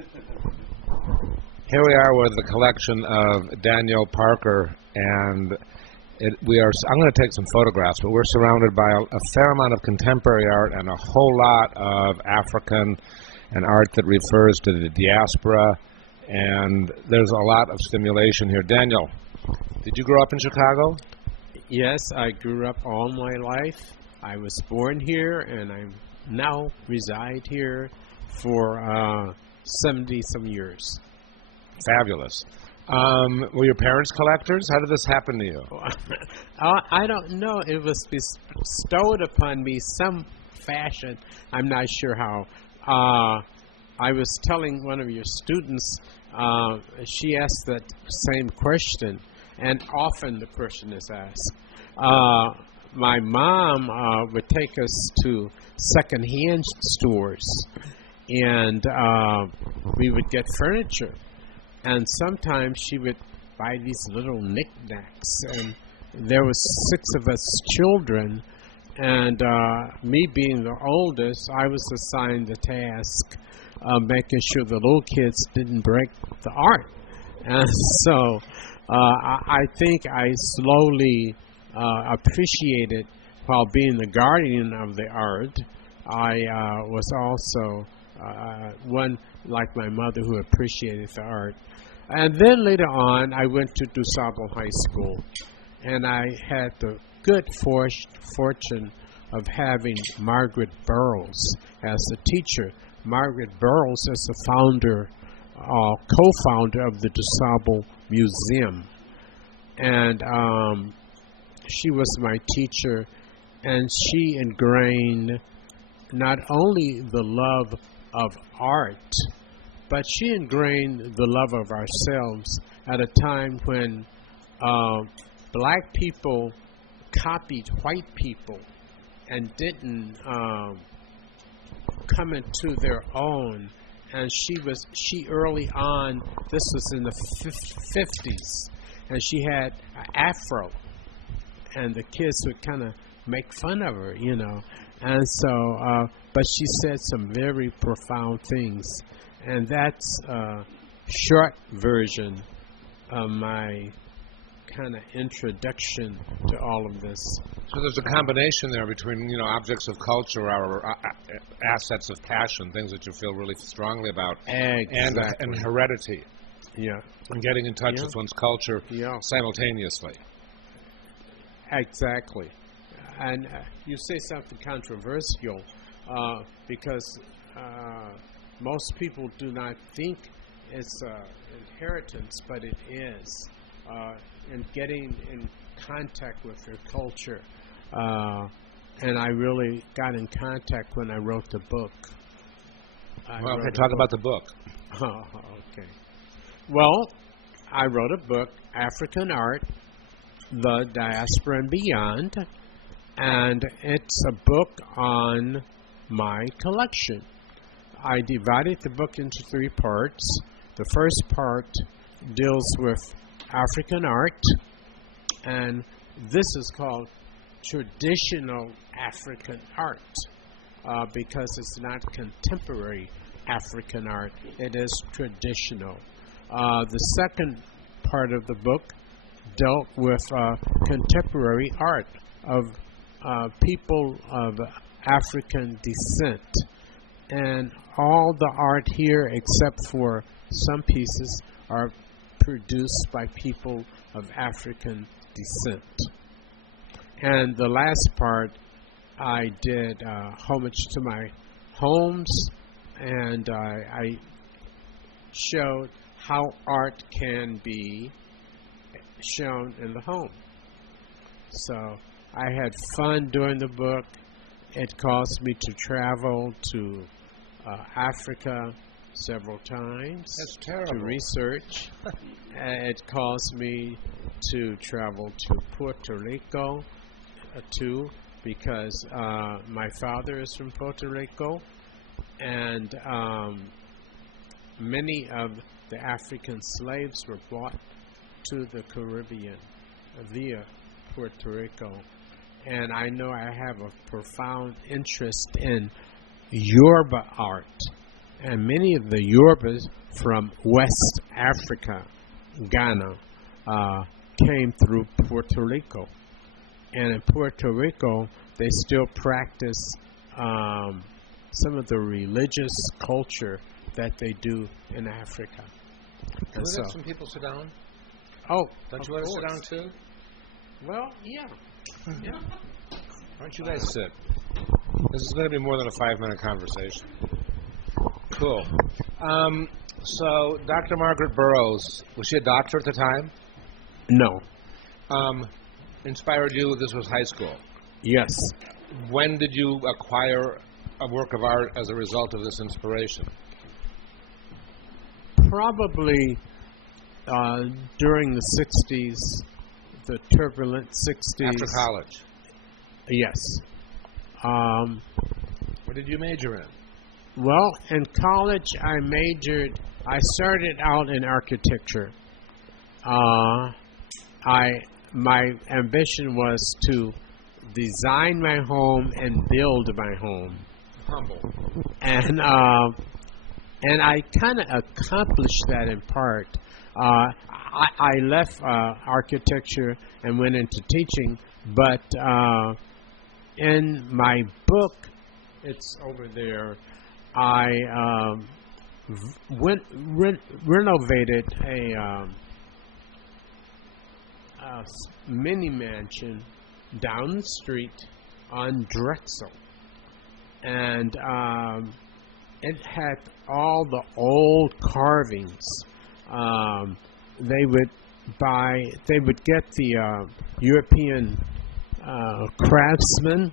Here we are with the collection of Daniel Parker, and I'm going to take some photographs, but we're surrounded by a fair amount of contemporary art and a whole lot of African and art that refers to the diaspora, and there's a lot of stimulation here. Daniel, did you grow up in Chicago? Yes, I grew up all my life. I was born here, and I now reside here for 70-some years. Fabulous. Were your parents collectors? How did this happen to you? I don't know. It was bestowed upon me some fashion. I'm not sure how. I was telling one of your students, she asked that same question, and often the question is asked. My mom would take us to second-hand stores, and we would get furniture. And sometimes she would buy these little knickknacks, and there was 6 of us children, and me being the oldest, I was assigned the task of making sure the little kids didn't break the art. And so I think I slowly appreciated, while being the guardian of the art, I was also one, like my mother, who appreciated the art. And then later on, I went to DuSable High School, and I had the good fortune of having Margaret Burroughs as a teacher. Margaret Burroughs is the founder, co-founder of the DuSable Museum. And she was my teacher, and she ingrained not only the love of art, but she ingrained the love of ourselves at a time when black people copied white people and didn't come into their own. And she early on, this was in the 50s, and she had an afro, and the kids would kind of make fun of her, you know. And so, but she said some very profound things. And that's a short version of my kind of introduction to all of this. So there's a combination there between, objects of culture or assets of passion, things that you feel really strongly about, exactly. and heredity. Yeah. And getting in touch with one's culture simultaneously. Exactly. And you say something controversial because most people do not think it's inheritance, but it is. And getting in contact with their culture. And I really got in contact when I wrote the book. Talk about the book. Oh, okay. Well, I wrote a book, African Art, The Diaspora and Beyond, and it's a book on my collection. I divided the book into 3 parts. The first part deals with African art, and this is called traditional African art because it's not contemporary African art. It is traditional. The second part of the book dealt with contemporary art of people of African descent. And all the art here, except for some pieces, are produced by people of African descent. And the last part, I did homage to my homes, and I showed how art can be shown in the home. So I had fun doing the book. It caused me to travel to Africa several times. That's terrible. To research. It caused me to travel to Puerto Rico too, because my father is from Puerto Rico, and many of the African slaves were brought to the Caribbean via Puerto Rico. And I know I have a profound interest in Yoruba art, and many of the Yorubas from West Africa, Ghana, came through Puerto Rico. And in Puerto Rico, they still practice some of the religious culture that they do in Africa. Can we let some people sit down? Oh, don't you want to sit down too? Well, yeah. Yeah. Why don't you guys sit? This is going to be more than a 5-minute conversation. Cool. So, Dr. Margaret Burroughs, was she a doctor at the time? No. Inspired you, this was high school? Yes. When did you acquire a work of art as a result of this inspiration? Probably during the 60s, the turbulent 60s. After college? Yes. What did you major in? Well, in college, I started out in architecture. My ambition was to design my home and build my home. Humble. And I kind of accomplished that in part. I left architecture and went into teaching, but in my book, it's over there, I renovated a mini mansion down the street on Drexel. And it had all the old carvings. They would get the European craftsmen,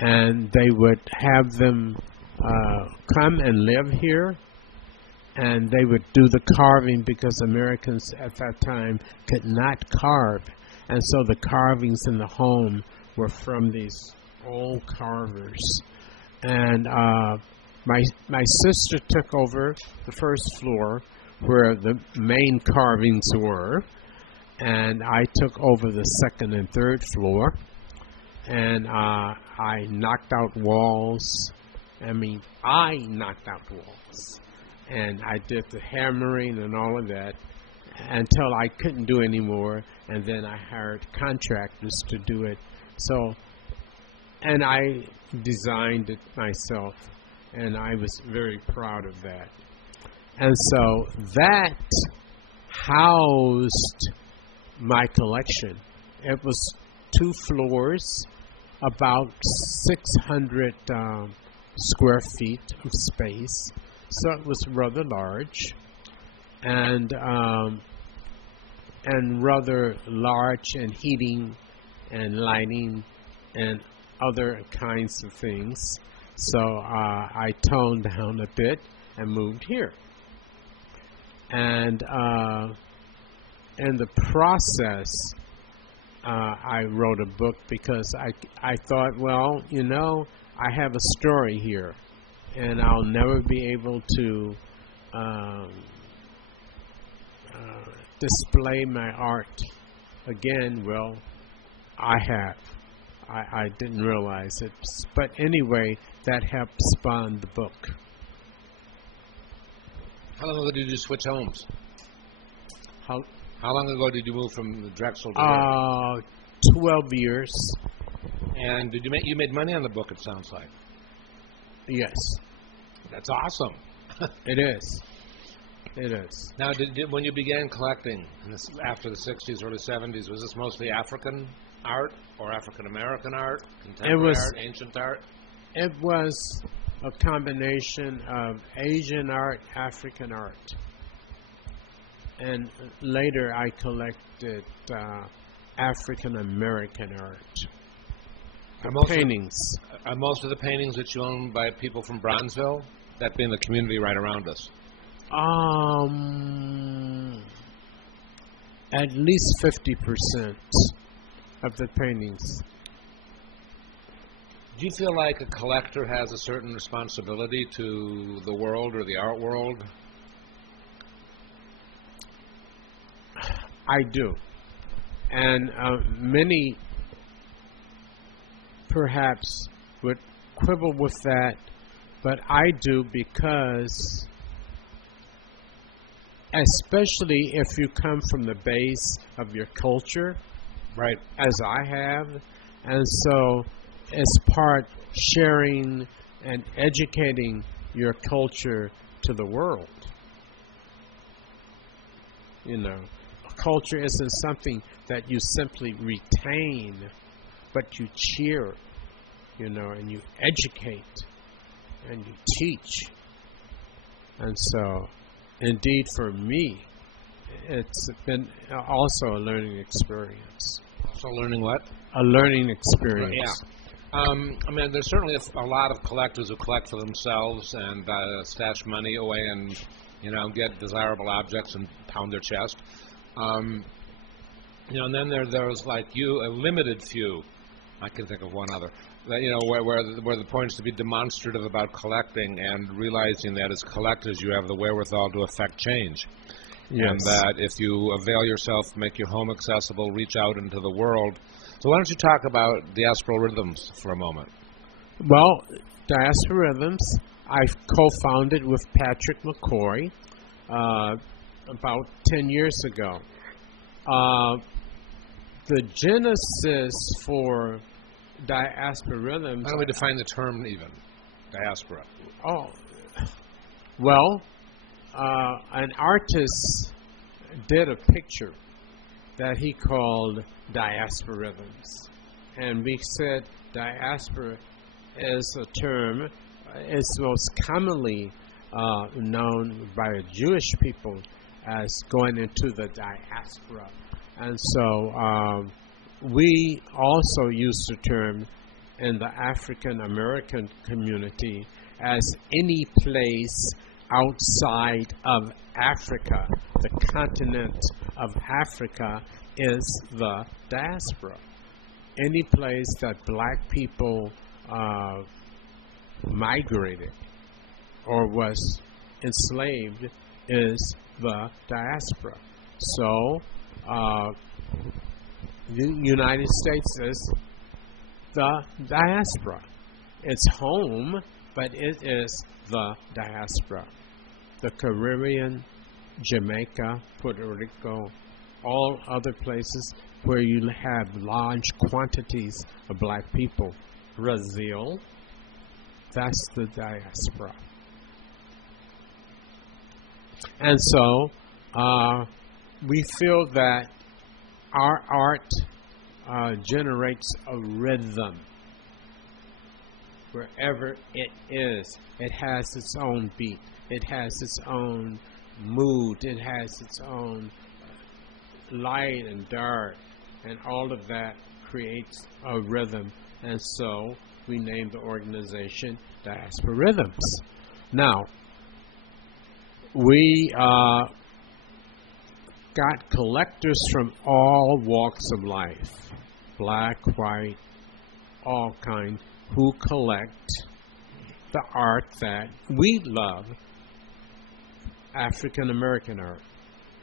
and they would have them come and live here, and they would do the carving because Americans at that time could not carve, and so the carvings in the home were from these old carvers. And my sister took over the first floor where the main carvings were, and I took over the second and third floor, and I knocked out walls. I knocked out walls, and I did the hammering and all of that until I couldn't do anymore, and then I hired contractors to do it. So, and I designed it myself, and I was very proud of that. And so that housed my collection. It was 2 floors, about 600 square feet of space, so it was rather large, and rather large in heating and lighting and other kinds of things. So I toned down a bit and moved here. And in the process, I wrote a book because I thought, well, you know, I have a story here, and I'll never be able to display my art again. Well, I have. I didn't realize it. But anyway, that helped spawn the book. How long ago did you switch homes? How long ago did you move from Drexel to here? 12 years. And did you made money on the book, it sounds like? Yes. That's awesome. It is. It is. Now, when you began collecting after the 60s, early 70s, was this mostly African art or African American art, contemporary art, ancient art? It was a combination of Asian art, African art. And later I collected African American art. Paintings. Are most of the paintings that you own by people from Bronzeville? That being the community right around us? At least 50% of the paintings. Do you feel like a collector has a certain responsibility to the world or the art world? I do. And many perhaps would quibble with that, but I do because, especially if you come from the base of your culture, Right. as I have, and so it's part sharing and educating your culture to the world. You know, culture isn't something that you simply retain, but you cheer, you know, and you educate and you teach. And so, indeed, for me, it's been also a learning experience. So learning what? A learning experience. Yeah. I mean, there's certainly a lot of collectors who collect for themselves and stash money away and, you know, get desirable objects and pound their chest. You know, and then there's like you, a limited few. I can think of one other. That, you know, where the point is to be demonstrative about collecting and realizing that as collectors you have the wherewithal to affect change. Yes. And that if you avail yourself, make your home accessible, reach out into the world. So why don't you talk about Diasporal Rhythms for a moment? Well, Diaspora Rhythms, I co-founded with Patrick McCoy about 10 years ago. The genesis for Diaspora Rhythms... How do we define the term even, diaspora? Oh, well, an artist did a picture that he called Diaspora Rhythms. And we said diaspora is a term, it's most commonly known by Jewish people as going into the diaspora. And so we also use the term in the African American community as any place outside of Africa. The continent of Africa is the diaspora. Any place that black people migrated or was enslaved is the diaspora. So the United States is the diaspora. It's home, but it is the diaspora. The Caribbean, Jamaica, Puerto Rico, all other places where you have large quantities of black people. Brazil, that's the diaspora. And so we feel that our art generates a rhythm wherever it is. It has its own beat. It has its own mood. It has its own light and dark. And all of that creates a rhythm. And so we named the organization Diaspora Rhythms. Now, we got collectors from all walks of life, black, white, all kinds, who collect the art that we love, African American art,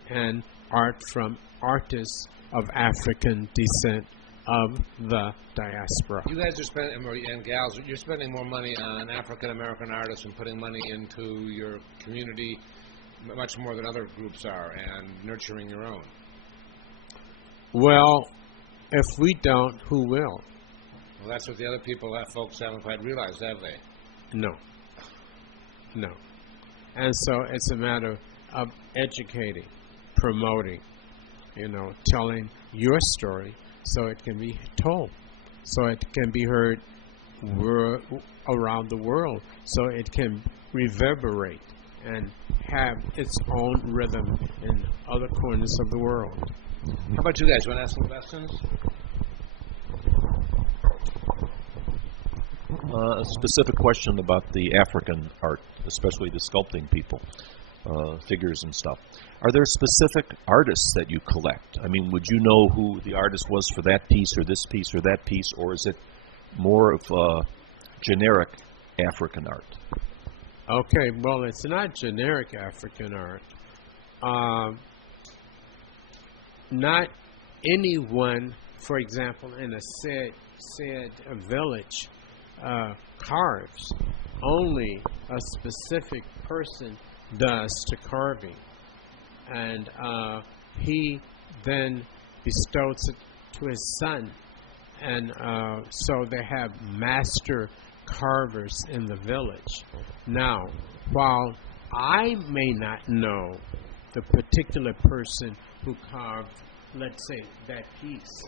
and art from artists of African descent of the diaspora. You guys are spending, and gals, you're spending more money on African American artists and putting money into your community much more than other groups are, and nurturing your own. Well, if we don't, who will? Well, that's what the other people, that folks haven't quite realized, have they? No. No. And so it's a matter of educating, promoting, you know, telling your story so it can be told, so it can be heard around the world, so it can reverberate and have its own rhythm in other corners of the world. How about you guys? You want to ask some questions? A specific question about the African art, especially the sculpting people, figures and stuff. Are there specific artists that you collect? I mean, would you know who the artist was for that piece or this piece or that piece, or is it more of generic African art? Okay, well, it's not generic African art. Not anyone, for example, in a said village carves. only a specific person does to carving. And he then bestows it to his son. And so they have master carvers in the village. Now, while I may not know the particular person who carved, let's say, that piece,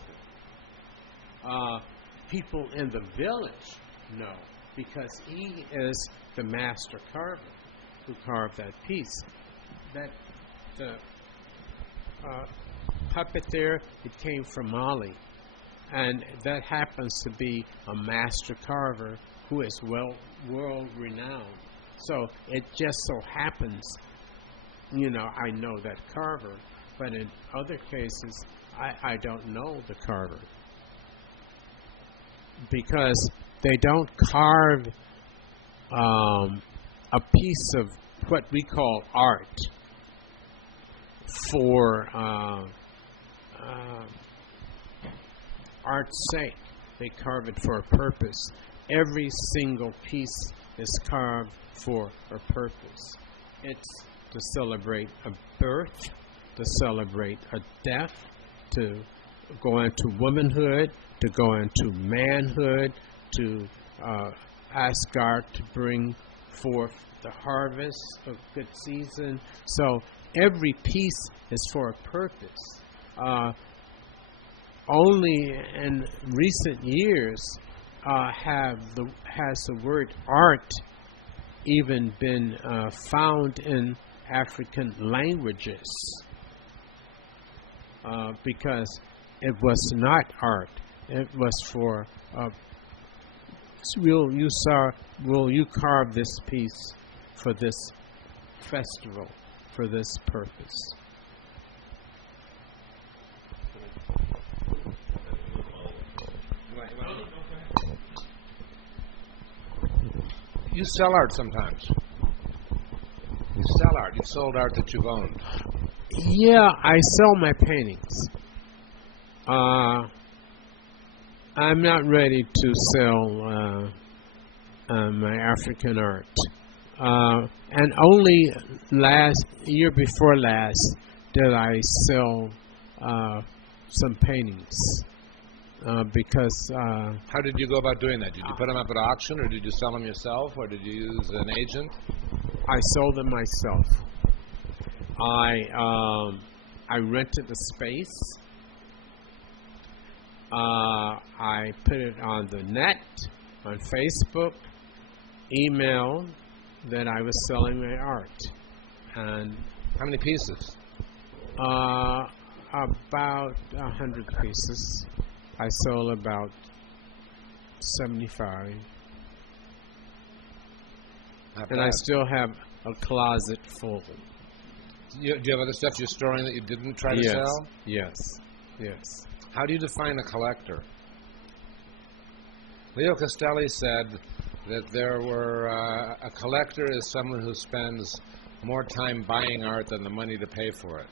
people in the village know, because he is the master carver who carved that piece. That the puppet there, it came from Mali, and that happens to be a master carver who is world renowned. So it just so happens, I know that carver, but in other cases, I don't know the carver, because they don't carve a piece of what we call art for art's sake. They carve it for a purpose. Every single piece is carved for a purpose. It's to celebrate a birth, to celebrate a death, to go into womanhood, to go into manhood, to ask God to bring forth the harvest of good season. So every piece is for a purpose. Only in recent years has the word art even been found in African languages, because it was not art. It was for will you carve this piece for this festival, for this purpose. You sell art sometimes. You sell art. You've sold art that you've owned. Yeah, I sell my paintings. I'm not ready to sell my African art. And only year before last did I sell some paintings. Because how did you go about doing that? Did you put them up at auction, or did you sell them yourself, or did you use an agent? I sold them myself. I rented a space. I put it on the net, on Facebook, email that I was selling my art. And how many pieces? About 100 pieces. I sold about 75. And I still have a closet full. Do you have other stuff you're storing that you didn't try to sell? Yes. How do you define a collector? Leo Castelli said that a collector is someone who spends more time buying art than the money to pay for it.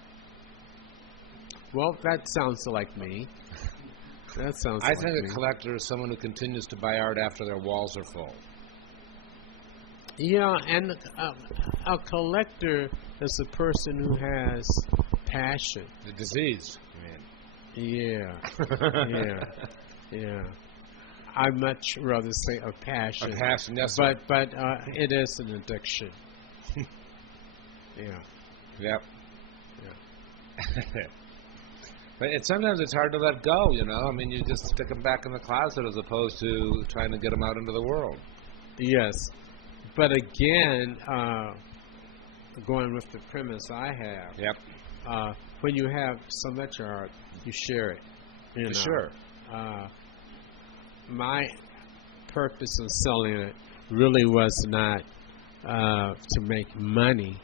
Well, that sounds like me. I think a collector is someone who continues to buy art after their walls are full. Yeah, and a collector is a person who has passion. The disease, you mean? Yeah. I'd much rather say a passion. A passion, yes. But it is an addiction. Yeah. Yep. But sometimes it's hard to let go, I mean, you just stick them back in the closet as opposed to trying to get them out into the world. Yes. But again, going with the premise I have, yep. When you have so much art, you share it. Sure. My purpose in selling it really was not to make money,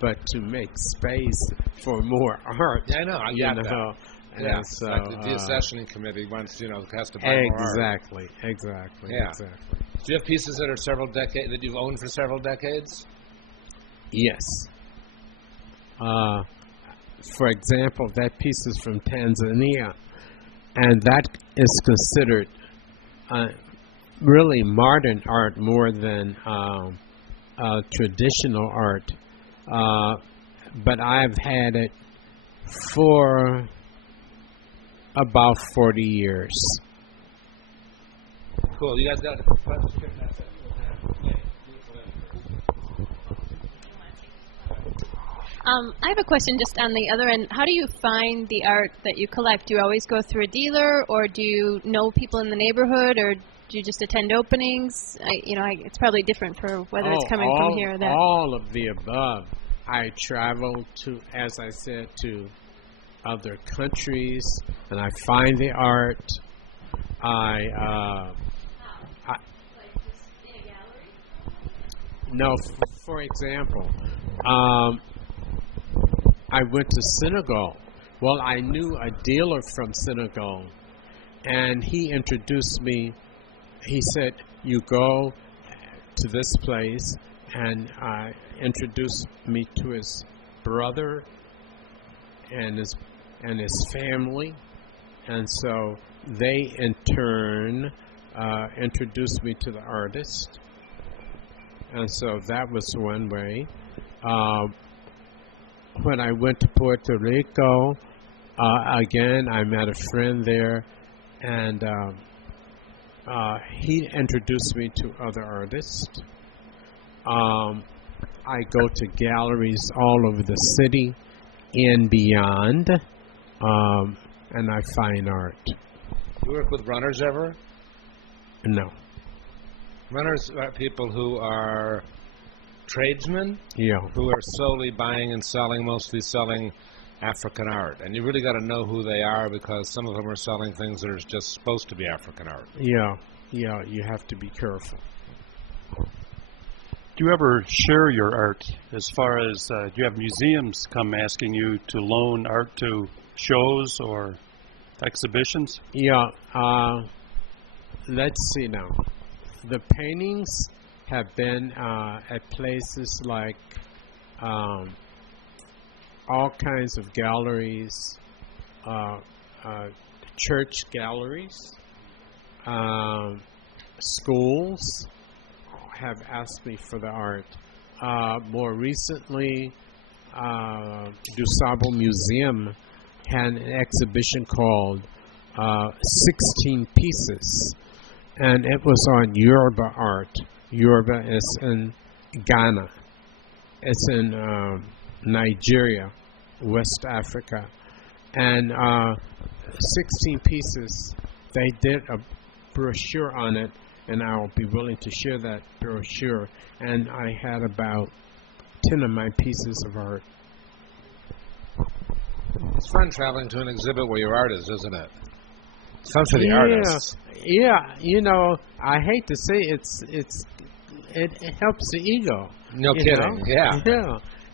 but to make space for more art. Yeah, I know. I got that. And so, like the deaccessioning committee wants, has to buy more art. Exactly. Do you have pieces that are that you've owned for several decades? Yes. For example, that piece is from Tanzania, and that is considered really modern art more than traditional art. But I've had it for about 40 years. Cool. You guys got a question? I have a question just on the other end. How do you find the art that you collect? Do you always go through a dealer, or do you know people in the neighborhood, or do you just attend openings? It's probably different for whether it's coming from here or there. All of the above. I travel to, as I said, to other countries, and I find the art. Like just in a gallery? No, for example, I went to Senegal. Well, I knew a dealer from Senegal, and he introduced me. He said, "You go to this place," and introduced me to his brother and his family, and so they in turn introduced me to the artist, and so that was one way. When I went to Puerto Rico, again, I met a friend there, and he introduced me to other artists. I go to galleries all over the city and beyond, and I find art. You work with runners ever? No. Runners are people who are tradesmen, Yeah. who are solely buying and selling, mostly selling African art. And you really got to know who they are, because some of them are selling things that are just supposed to be African art. Yeah, you have to be careful. Do you ever share your art as far as, do you have museums come asking you to loan art to shows or exhibitions? Yeah, let's see now. The paintings have been at places like all kinds of galleries, church galleries, schools have asked me for the art. More recently, DuSable Museum had an exhibition called 16 Pieces, and it was on Yoruba art. Yoruba is in Ghana. It's in Nigeria, West Africa. And 16 Pieces, they did a brochure on it, and I'll be willing to share that brochure. And I had about 10 of my pieces of art. It's fun traveling to an exhibit where your art is, isn't it? It's fun for the artists. Yeah, I hate to say it helps the ego. No kidding. Know? Yeah.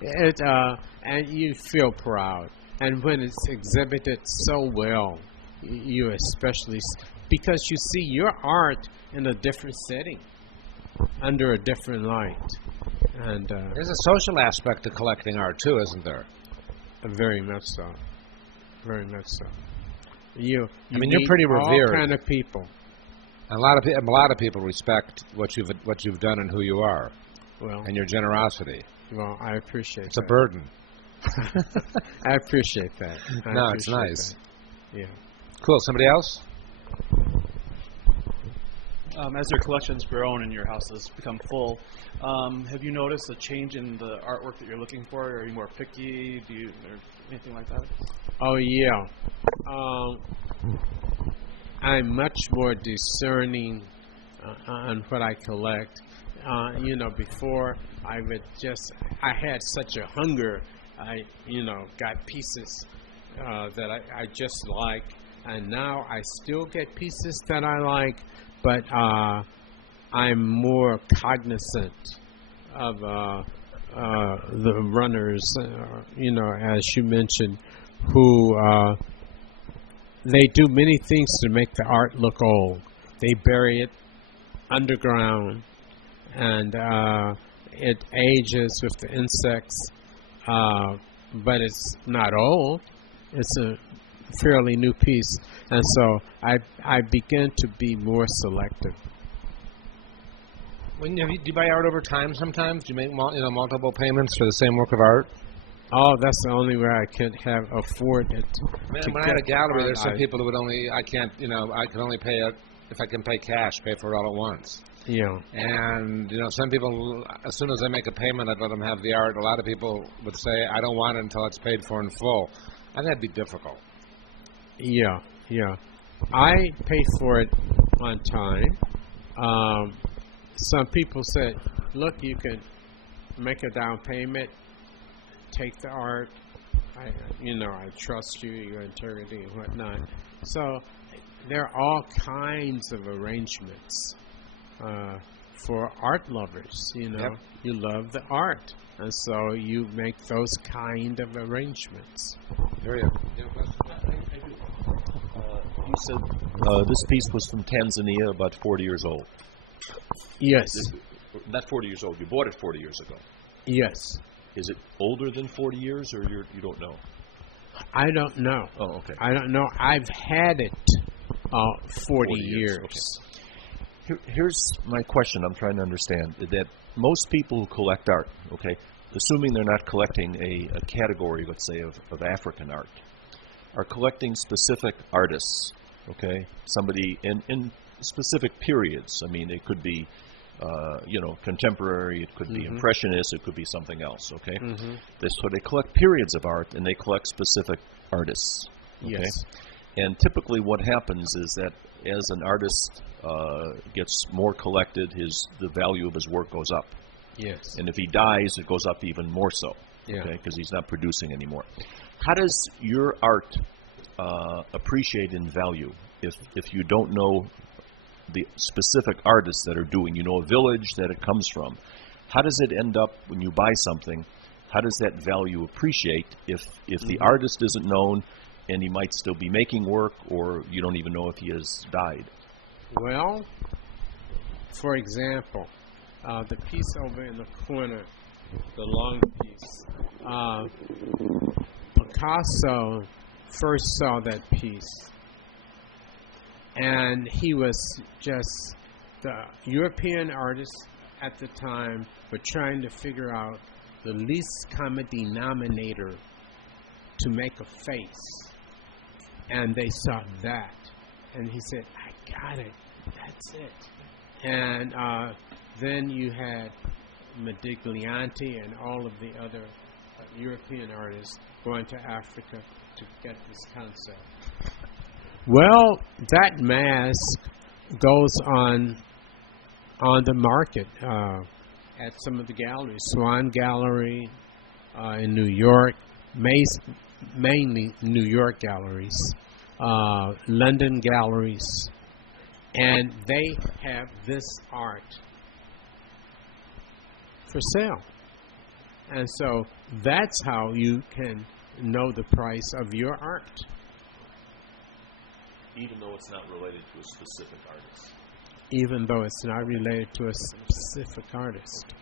Yeah. And you feel proud. And when it's exhibited so well, you especially, because you see your art in a different setting, under a different light. And there's a social aspect to collecting art too, isn't there? Very much so. Very much so. You you're pretty revered. All kind of people. A lot of people respect what you've done and who you are, well, and your generosity. Well, I appreciate. It's a burden. I appreciate that. It's nice. That. Yeah. Cool. Somebody else? As your collection's grown and your house has become full, have you noticed a change in the artwork that you're looking for? Are you more picky? Or anything like that? Oh yeah. I'm much more discerning on what I collect. Before I had such a hunger. I got pieces that I just like, and now I still get pieces that I like, but I'm more cognizant of the runners, as you mentioned, who they do many things to make the art look old. They bury it underground, and it ages with the insects, but it's not old. It's a fairly new piece, and so I begin to be more selective. Do you buy art over time sometimes? Do you make multiple payments for the same work of art? Oh, that's the only way I could afford it. When I had a gallery, there's some people who would only, I can only pay it, if I can pay cash, pay for it all at once. Yeah. And, some people, as soon as they make a payment, I'd let them have the art. A lot of people would say, I don't want it until it's paid for in full. And that'd be difficult. Yeah. I pay for it on time. Some people said, look, you can make a down payment, take the art, I trust you, your integrity and whatnot. So there are all kinds of arrangements for art lovers, Yep. You love the art, and so you make those kind of arrangements. Here you go. You said this piece was from Tanzania, about 40 years old. Yes. Not 40 years old. You bought it 40 years ago. Yes. Is it older than 40 years, or you don't know? I don't know. Oh, okay. I don't know. I've had it 40 years. Okay. Here's my question I'm trying to understand, that most people who collect art, okay, assuming they're not collecting a category, let's say, of African art, are collecting specific artists, okay, somebody in specific periods. I mean, it could be, contemporary, it could be impressionist, it could be something else, okay? So they collect periods of art, and they collect specific artists, okay? Yes. And typically what happens is that as an artist gets more collected, the value of his work goes up. Yes. And if he dies, it goes up even more so, Yeah. okay, because he's not producing anymore. How does your art appreciate in value if you don't know the specific artists that are doing, a village that it comes from? How does it end up when you buy something? How does that value appreciate if the artist isn't known and he might still be making work, or you don't even know if he has died? Well, for example, the piece over in the corner, the long piece, Picasso first saw that piece, and he was just, the European artists at the time were trying to figure out the least common denominator to make a face, and they saw that, and he said, I got it, that's it. And then you had Modigliani and all of the other European artists going to Africa to get this concept. Well, that mask goes on the market at some of the galleries. Swan Gallery in New York, mainly New York galleries, London galleries, and they have this art for sale. And so that's how you can know the price of your art. Even though it's not related to a specific artist. Even though it's not related to a specific artist.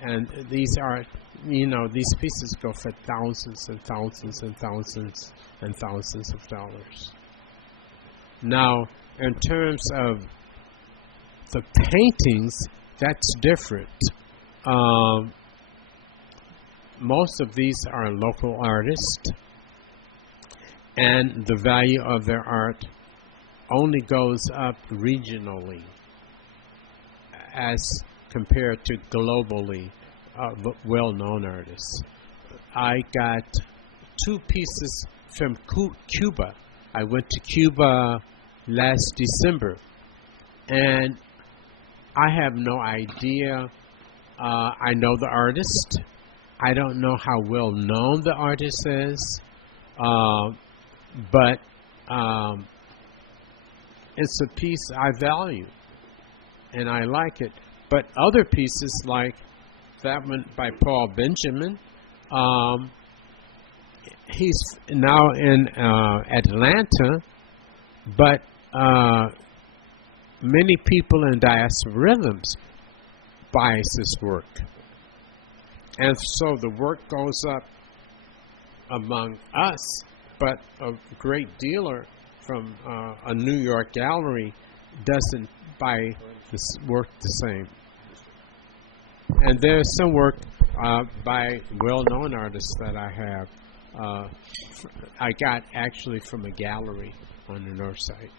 And these are, these pieces go for thousands and thousands and thousands and thousands of dollars. Now, in terms of the paintings, that's different. Most of these are local artists, and the value of their art only goes up regionally as compared to globally well-known artists. I got 2 pieces from Cuba. I went to Cuba last December, and I have no idea. I know the artist. I don't know how well known the artist is, but it's a piece I value, and I like it. But other pieces, like that one by Paul Benjamin, he's now in Atlanta, but many people in Diaspora Rhythms buys his work. And so the work goes up among us, but a great dealer from a New York gallery doesn't buy this work the same. And there's some work by well-known artists that I have. I got actually from a gallery on the north side.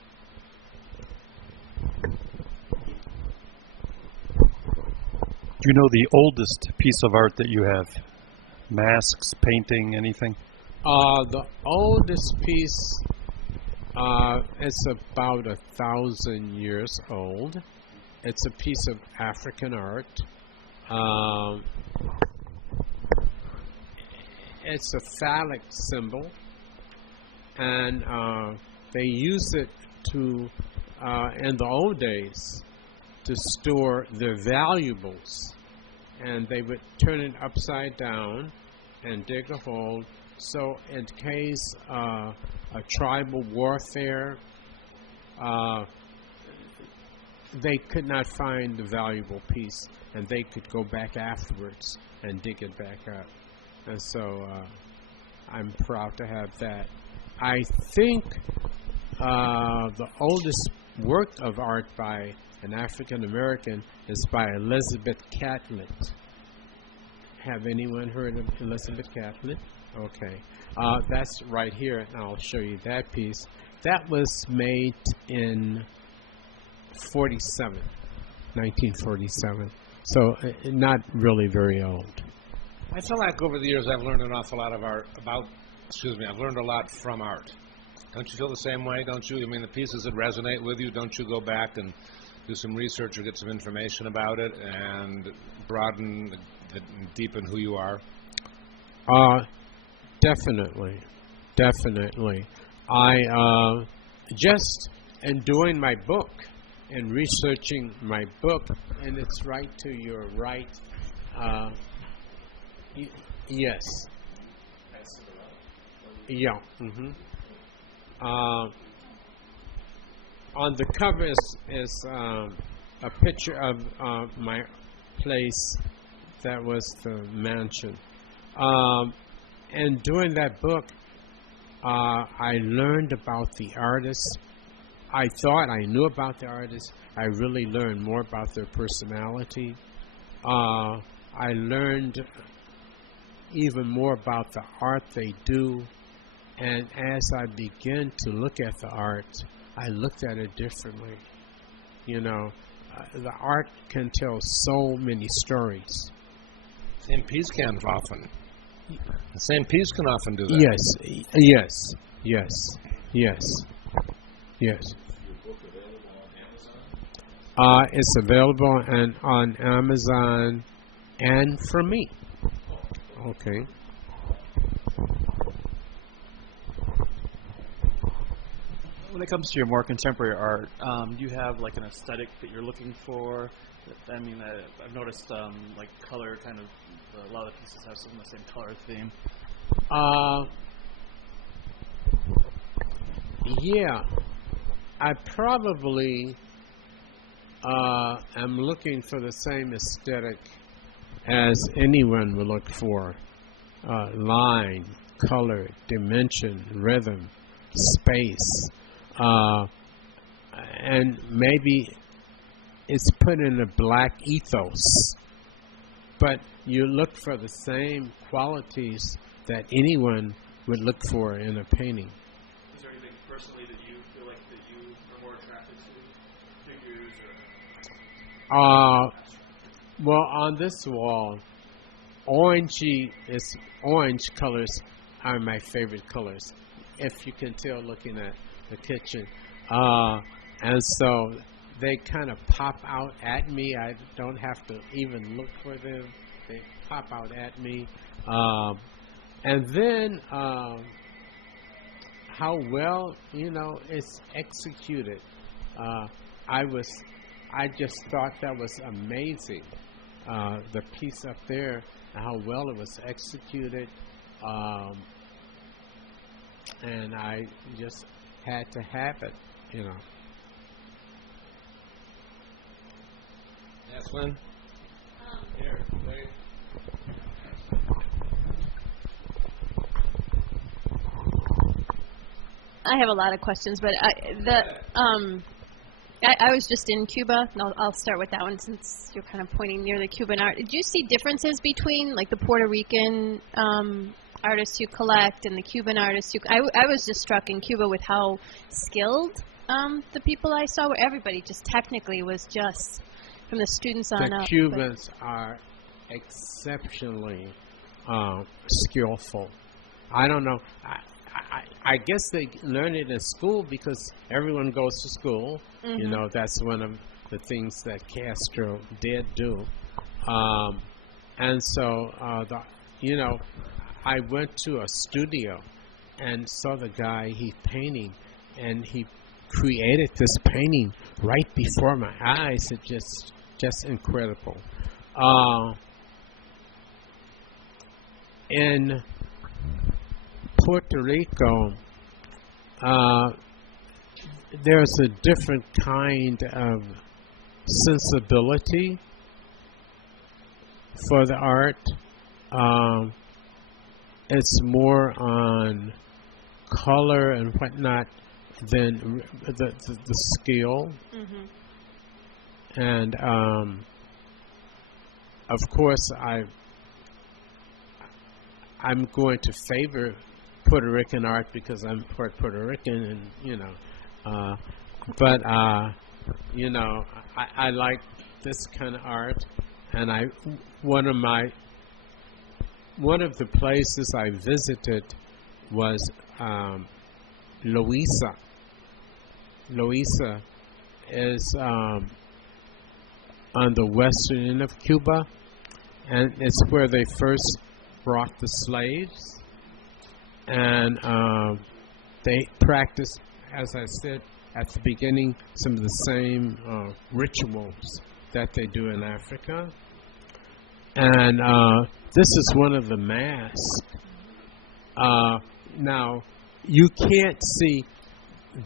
Do you know the oldest piece of art that you have? Masks, painting, anything? The oldest piece is about 1,000 years old. It's a piece of African art. It's a phallic symbol, and they use it to, in the old days, to store their valuables. And they would turn it upside down and dig a hole. So in case a tribal warfare, they could not find the valuable piece, and they could go back afterwards and dig it back up. And so I'm proud to have that. I think the oldest work of art by an African American is by Elizabeth Catlett. Have anyone heard of Elizabeth Catlett? Okay. That's right here, and I'll show you that piece. That was made in 1947. So not really very old. I feel like over the years I've learned an awful lot of art I've learned a lot from art. Don't you feel the same way, don't you? I mean, the pieces that resonate with you, don't you go back and do some research or get some information about it and broaden and deepen who you are? Definitely. I just in doing my book and researching my book, and it's right to your right. Yes. Yeah. Mm-hmm. On the cover is a picture of my place that was the mansion. And during that book, I learned about the artists. I thought I knew about the artists. I really learned more about their personality. I learned even more about the art they do. And as I began to look at the art, I looked at it differently. You know, the art can tell so many stories. Same piece can often. The same piece can often do that. Yes. It's available on Amazon and from me. Okay. When it comes to your more contemporary art, do you have like an aesthetic that you're looking for? I mean, I've noticed like color kind of, a lot of the pieces have some of the same color theme. Yeah. I probably am looking for the same aesthetic as anyone would look for. Line, color, dimension, rhythm, space. And maybe it's put in a black ethos, but you look for the same qualities that anyone would look for in a painting. Is there anything personally that you feel like that you are more attracted to? Figures or? Well, on this wall, orange colors are my favorite colors, if you can tell looking at the kitchen. And so they kind of pop out at me. I don't have to even look for them. They pop out at me. And then how well, it's executed. I just thought that was amazing. The piece up there, how well it was executed. And I just had to have it, Yes, Lynn? Here, wait. I have a lot of questions, but I was just in Cuba, and I'll start with that one since you're kind of pointing near the Cuban art. Did you see differences between, like, the Puerto Rican artists you collect and the Cuban artists I was just struck in Cuba with how skilled the people I saw were. Everybody just technically was just, from the students on up. The Cubans are exceptionally skillful. I don't know. I guess they learn it in school because everyone goes to school. Mm-hmm. You know, that's one of the things that Castro did do. And so, you know, I went to a studio and saw the guy, he painting, and he created this painting right before my eyes. It just incredible. In Puerto Rico, there's a different kind of sensibility for the art. It's more on color and whatnot than the skill. Mm-hmm. And of course, I'm going to favor Puerto Rican art because I'm Puerto Rican, and you know, but you know, I like this kind of art, and one of the places I visited was Loíza. Loíza is on the western end of Cuba, and it's where they first brought the slaves. And they practice, as I said at the beginning, some of the same rituals that they do in Africa. And this is one of the masks. Now, you can't see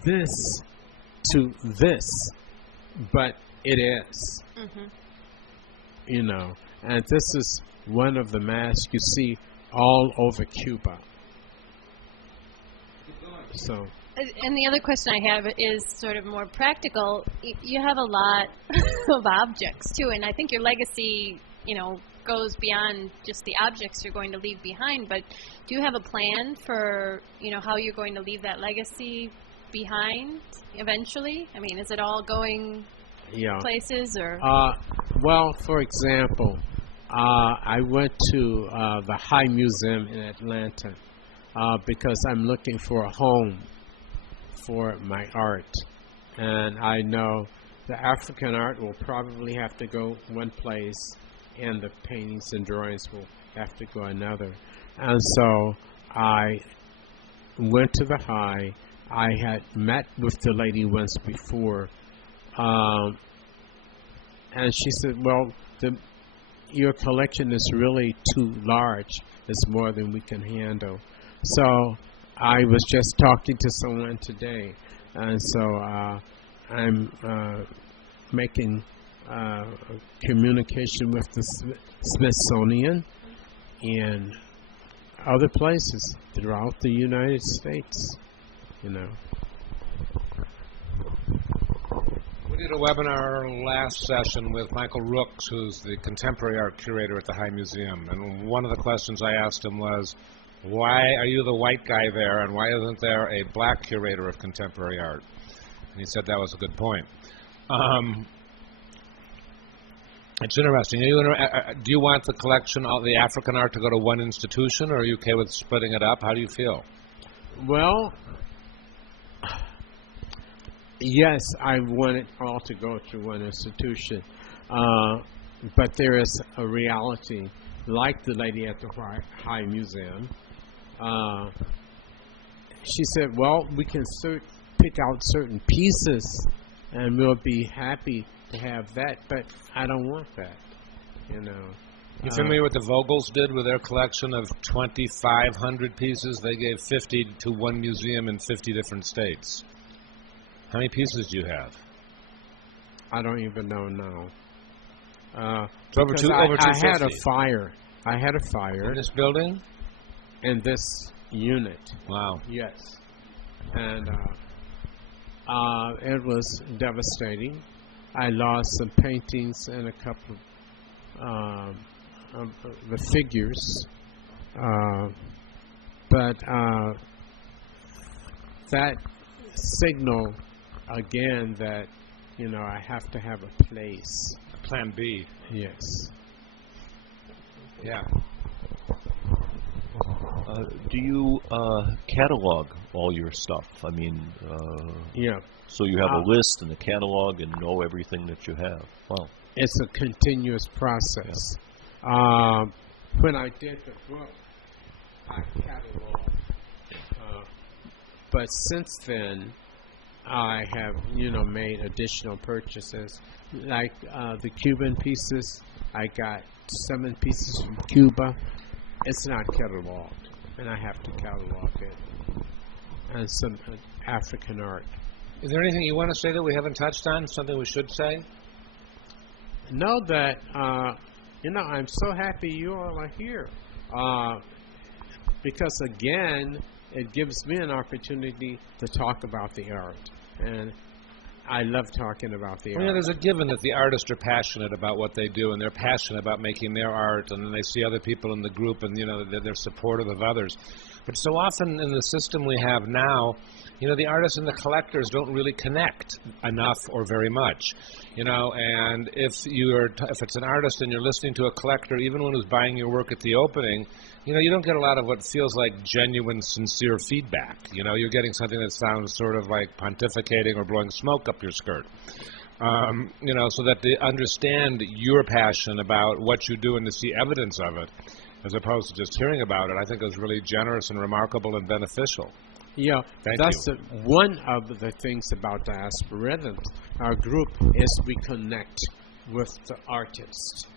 this to this, but it is. Mm-hmm. You know, and this is one of the masks you see all over Cuba. So. And the other question I have is sort of more practical. You have a lot of objects too, and I think your legacy, you know, goes beyond just the objects you're going to leave behind. But do you have a plan for, you know, how you're going to leave that legacy behind eventually? I mean, is it all going places or? Well, for example, I went to the High Museum in Atlanta. Because I'm looking for a home for my art. And I know the African art will probably have to go one place, and the paintings and drawings will have to go another. And so I went to the High. I had met with the lady once before, and she said, well, your collection is really too large. It's more than we can handle. So I was just talking to someone today, and so I'm making communication with the Smithsonian and other places throughout the United States, you know. We did a webinar last session with Michael Rooks, who's the contemporary art curator at the High Museum, and one of the questions I asked him was, why are you the white guy there, and why isn't there a black curator of contemporary art? And he said that was a good point. It's interesting. Do you want the collection, all the African art, to go to one institution, or are you okay with splitting it up? How do you feel? Well, yes, I want it all to go to one institution. But there is a reality, like the lady at the High Museum. She said, well, we can pick out certain pieces and we'll be happy to have that, but I don't want that, you know. You familiar with what the Vogels did with their collection of 2,500 pieces? They gave 50 to one museum in 50 different states. How many pieces do you have? I don't even know now. Over 250. I had a fire. I had a fire. In this building? In this unit. Wow. Yes. And It was devastating. I lost some paintings and a couple of the figures. But that signal again that I have to have a place. Plan B. Yes. Yeah. Do you catalog all your stuff? I mean, Yeah. so you have a list and a catalog and know everything that you have. Wow. It's a continuous process. When I did the book, I cataloged. But since then, I have, made additional purchases. Like the Cuban pieces, I got 7 pieces from Cuba. It's not cataloged, and I have to catalog it. And some African art. Is there anything you want to say that we haven't touched on? Something we should say? Know that, I'm so happy you all are here. Because, again, it gives me an opportunity to talk about the art. And I love talking about the art. There's a given that the artists are passionate about what they do, and they're passionate about making their art, and then they see other people in the group, and, they're supportive of others. But so often in the system we have now, the artists and the collectors don't really connect enough or very much, and if it's an artist and you're listening to a collector, even one who's buying your work at the opening, you don't get a lot of what feels like genuine, sincere feedback. You're getting something that sounds sort of like pontificating or blowing smoke up your skirt. So that they understand your passion about what you do and to see evidence of it, as opposed to just hearing about it, I think is really generous and remarkable and beneficial. Yeah, that's one of the things about Diaspora Rhythms. Our group is we connect with the artist,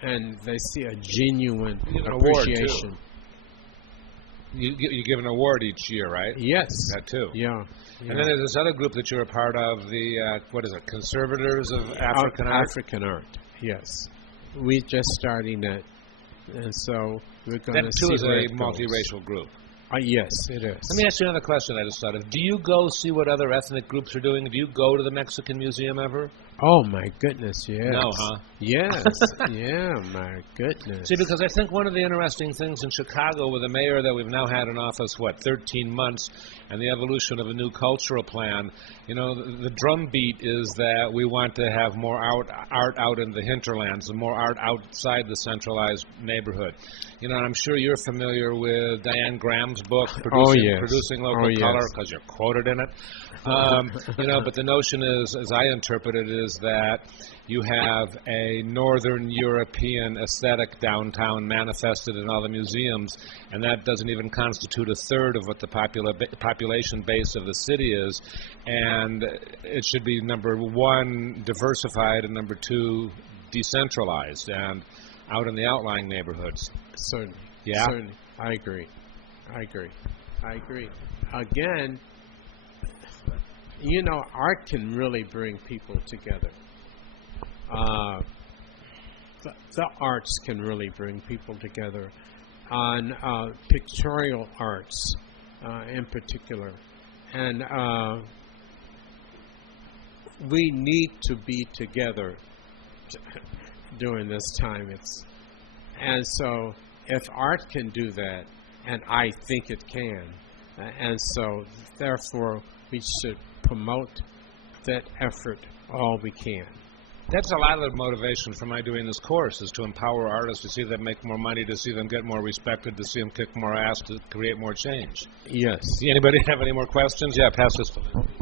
and they see a genuine appreciation. You give an award each year, right? Yes. That too. Yeah. And then there's this other group that you're a part of, the, Conservators of African Art? African Art, yes. We're just starting it, and so we're going to see that too is where a it goes. multiracial group. Yes, it is. Let me ask you another question I just thought of. Do you go see what other ethnic groups are doing? Do you go to the Mexican Museum ever? Oh, my goodness, yes. No, huh? Yes, yeah, my goodness. See, because I think one of the interesting things in Chicago with a mayor that we've now had in office, 13 months, and the evolution of a new cultural plan, the drumbeat is that we want to have more art out in the hinterlands and more art outside the centralized neighborhood. And I'm sure you're familiar with Diane Graham's book, Producing Local Color, because you're quoted in it. But the notion is, as I interpret it, is that you have a Northern European aesthetic downtown manifested in all the museums, and that doesn't even constitute a third of what the population base of the city is. And it should be, number one, diversified, and number two, decentralized and out in the outlying neighborhoods. Certainly. Yeah? Certainly. I agree. Again, art can really bring people together. The arts can really bring people together, on pictorial arts in particular. And we need to be together during this time. And so if art can do that, and I think it can, and so therefore we should promote that effort all we can. That's a lot of the motivation for my doing this course, is to empower artists, to see them make more money, to see them get more respected, to see them kick more ass, to create more change. Yes. Anybody have any more questions? Yeah, pass this to Lindsay.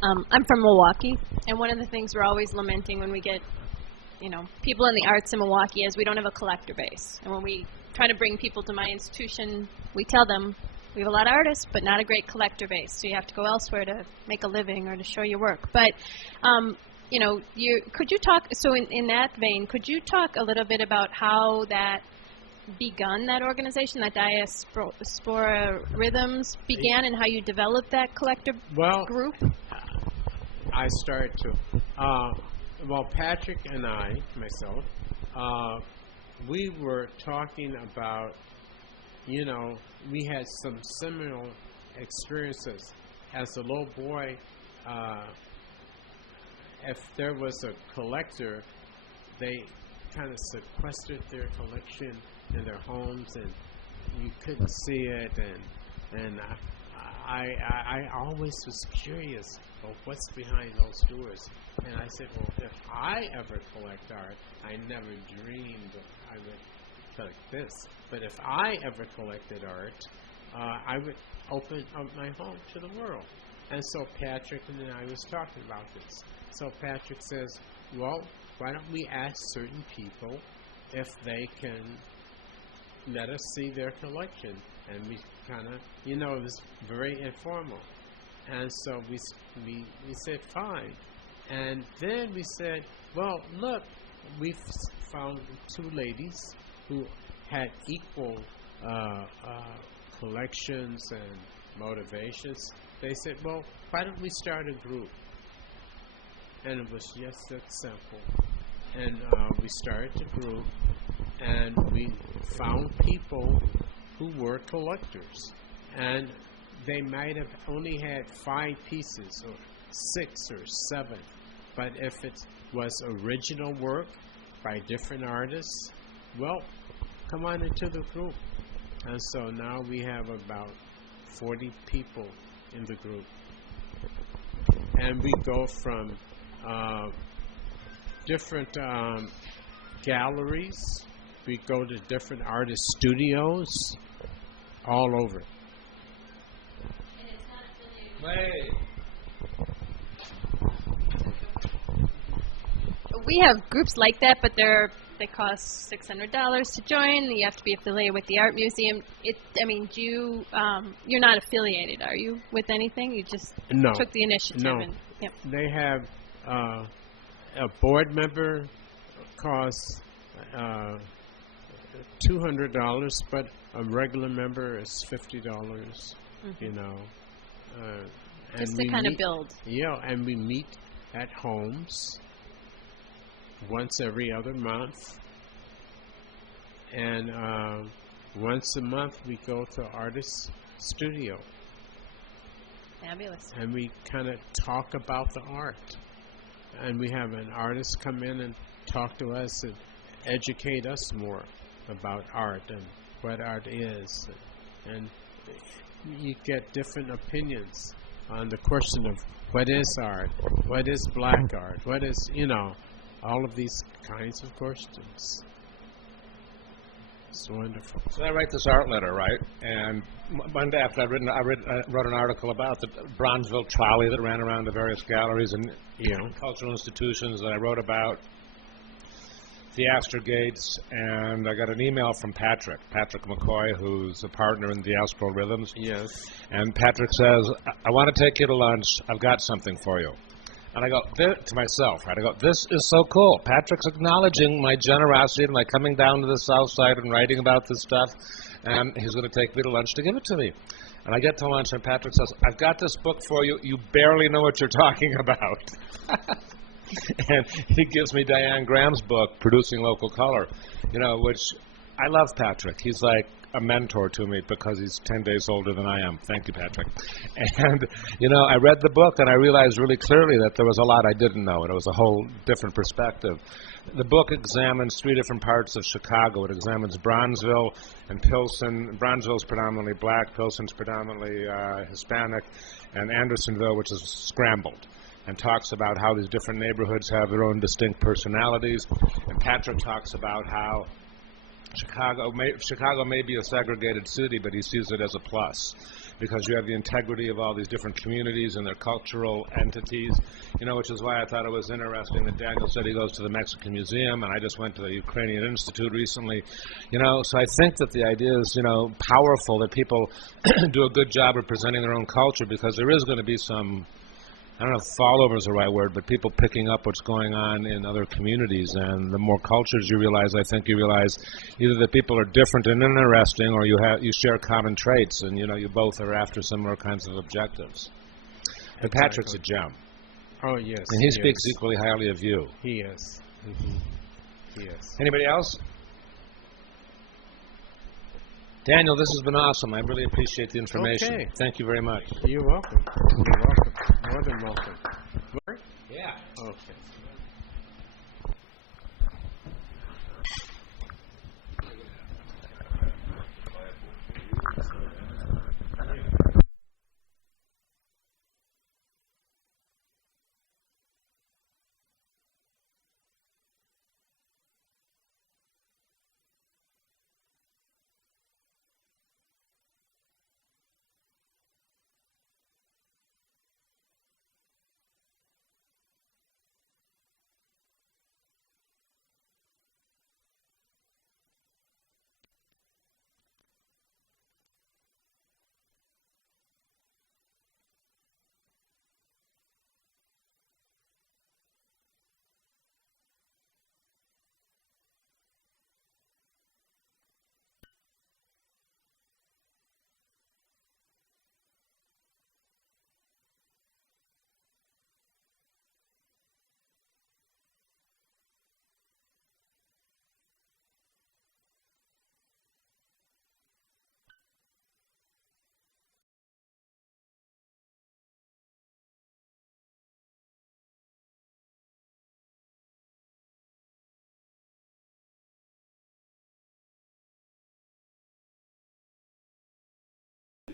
I'm from Milwaukee, and one of the things we're always lamenting when we get, people in the arts in Milwaukee is we don't have a collector base. And when we try to bring people to my institution, we tell them we have a lot of artists, but not a great collector base. So you have to go elsewhere to make a living or to show your work. But, could you talk, so in that vein, could you talk a little bit about how that begun, that organization, that Diaspora Rhythms began, and how you developed that collector group? I started to. Patrick and myself, we were talking about, we had some seminal experiences. As a little boy, if there was a collector, they kind of sequestered their collection in their homes, and you couldn't see it. And I always was curious of what's behind those doors. And I said, well, if I ever collect art, I never dreamed I would collect this. But if I ever collected art, I would open up my home to the world. And so Patrick and I was talking about this. So Patrick says, well, why don't we ask certain people if they can let us see their collection? And we kind of, it was very informal. And so we said, fine. And then we said, well, look, we found two ladies who had equal collections and motivations. They said, well, why don't we start a group? And it was just that simple. And we started the group, and we found people who were collectors. And they might have only had 5 pieces, or 6 or 7. But if it was original work by different artists, well, come on into the group. And so now we have about 40 people in the group. And we go from different galleries, we go to different artist studios, all over. Wait. We have groups like that, but they cost $600 to join. You have to be affiliated with the art museum. You're not affiliated, are you, with anything? You just took the initiative. No. And, yep. They have a board member costs $200, but a regular member is $50. Just to kind of build. Yeah, and we meet at homes once every other month, and once a month we go to artist studio. Fabulous. And we kind of talk about the art, and we have an artist come in and talk to us and educate us more about art and what art is, and you get different opinions on the question of what is art, what is black art, what is, all of these kinds of questions. It's wonderful. So I write this art letter, right? And one day after I wrote an article about the Bronzeville trolley that ran around the various galleries and cultural institutions that I wrote about, Theaster Gates, and I got an email from Patrick McCoy, who's a partner in Diasporal Rhythms. Yes. And Patrick says, I want to take you to lunch. I've got something for you. And I go, to myself, right? I go, this is so cool. Patrick's acknowledging my generosity and my coming down to the South Side and writing about this stuff, and he's going to take me to lunch to give it to me. And I get to lunch, and Patrick says, I've got this book for you. You barely know what you're talking about. And he gives me Diane Graham's book, Producing Local Color, which I love Patrick. He's like a mentor to me because he's 10 days older than I am. Thank you, Patrick. And, I read the book and I realized really clearly that there was a lot I didn't know, and it was a whole different perspective. The book examines 3 different parts of Chicago. It examines Bronzeville and Pilsen. Bronzeville's predominantly black, Pilsen's predominantly Hispanic, and Andersonville, which is scrambled, and talks about how these different neighborhoods have their own distinct personalities. And Patrick talks about how Chicago may be a segregated city, but he sees it as a plus because you have the integrity of all these different communities and their cultural entities, which is why I thought it was interesting that Daniel said he goes to the Mexican Museum, and I just went to the Ukrainian Institute recently, so I think that the idea is, powerful, that people do a good job of presenting their own culture, because there is going to be some, I don't know if fallover is the right word, but people picking up what's going on in other communities. And the more cultures you realize, I think you realize either that people are different and interesting, or you share common traits, and you both are after similar kinds of objectives. And Patrick's a gem. Oh, yes. And he speaks equally highly of you. He is. Mm-hmm. He is. Anybody else? Daniel, this has been awesome. I really appreciate the information. Okay. Thank you very much. You're welcome. You're welcome. More than welcome. Yeah. Okay.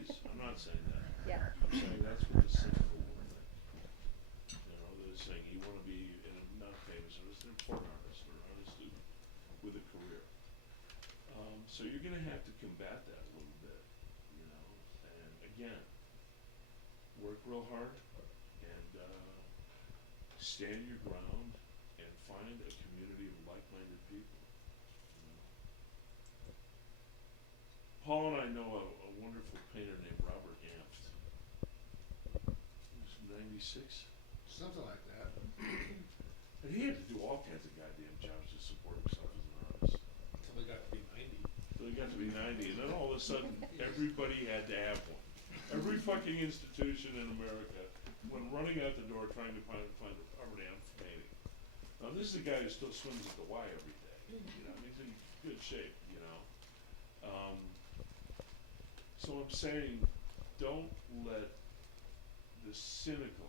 I'm not saying that. Yeah. I'm saying that's what the cynical will think. You know, they're saying you want to be not famous artist, an important artist or an artist with a career. So you're going to have to combat that a little bit, you know. And again, work real hard and stand your ground and find a community of like-minded people. You know? Paul and I know a wonderful painter named Robert Amft. He was 96. Something like that. And he had to do all kinds of goddamn jobs to support himself as an artist. Until we got to be 90. Until he got to be 90. And then all of a sudden, everybody had to have one. Every fucking institution in America went running out the door trying to find a Robert Amft painting. Now, this is a guy who still swims at the Y every day. You know, he's in good shape, you know. So I'm saying, don't let the cynical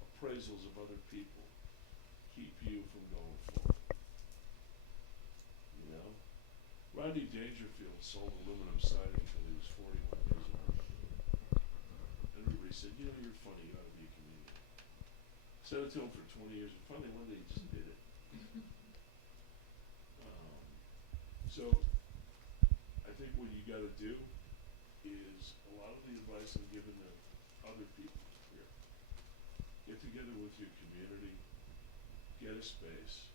appraisals of other people keep you from going forward. You know? Rodney Dangerfield sold aluminum siding until he was 41 years old. Everybody said, you know, you're funny, you ought to be a comedian. Said it to him for 20 years, and finally one day he just did it. So, I think what you got to do is a lot of the advice I'm giving to other people here. Get together with your community, get a space,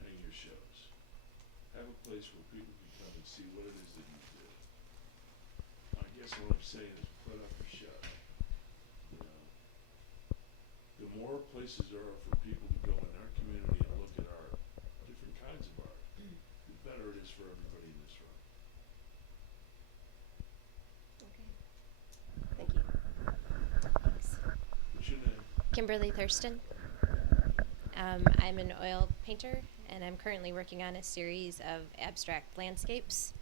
hang your shows. Have a place where people can come and see what it is that you do. I guess what I'm saying is put up a show. You know, the more places there are for people to go in our community and look at art, different kinds of art, the better it is for everybody in this room. Thank you. Thanks. What's your name? Kimberly Thurston. I'm an oil painter, and I'm currently working on a series of abstract landscapes.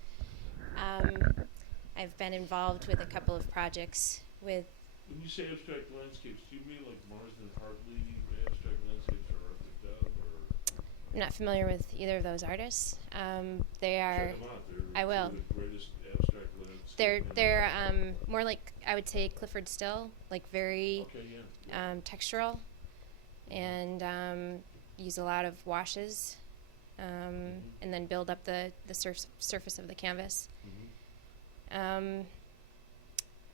I've been involved with a couple of projects with... When you say abstract landscapes, do you mean like Marsden Hartley abstract landscapes or Arthur Dove? Or I'm not familiar with either of those artists. They are... check them out. I will. The greatest abstract landscape. They're more like, I would say, Clifford Still, like very Okay, yeah. textural, and use a lot of washes, and then build up the surface of the canvas.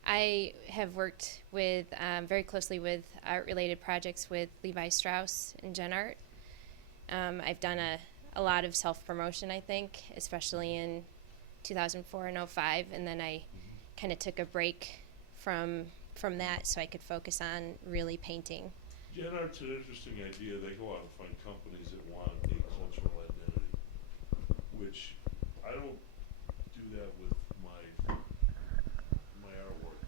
I have worked with very closely with art-related projects with Levi Strauss and Gen Art. I've done a lot of self-promotion, I think, especially in 2004 and 05, and then I kind of took a break from that so I could focus on really painting. Gen Art's an interesting idea. They go out and find companies that want a cultural identity, which I don't do that with my artwork.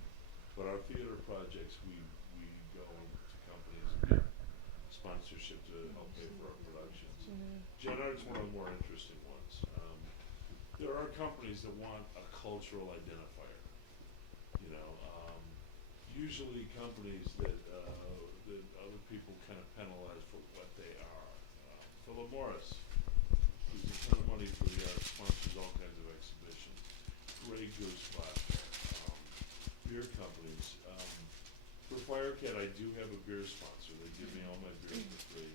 But our theater projects, we go to companies and get sponsorship to help pay for our productions. Gen Art's one of the more interesting ones. there are companies that want a cultural identifier. You know, usually companies that other people kind of penalize for what they are. Philip Morris, who's a ton of money for the arts, sponsors all kinds of exhibitions. Grey Goose platform, beer companies. For Firecat, I do have a beer sponsor. They give me all my beer for free.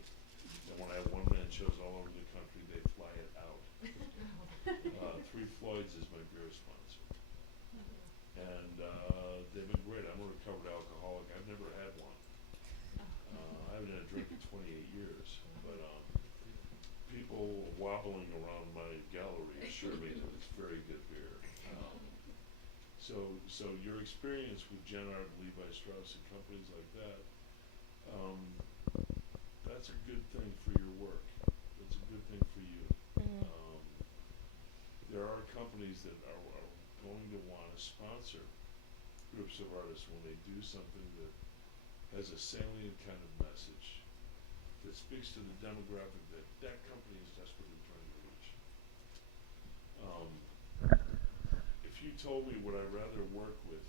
And when I have one-man shows all over the country, they fly it out. Three Floyds is my beer sponsor. And they've been great. I'm a recovered alcoholic. I've never had one. I haven't had a drink in 28 years. But people wobbling around my gallery assure me that it's very good beer. So your experience with Gen Art, Levi Strauss, and companies like that, that's a good thing for your work. That's a good thing for you. There are companies that are going to want to sponsor groups of artists when they do something that has a salient kind of message that speaks to the demographic that that company is desperately trying to reach. If you told me would I rather work with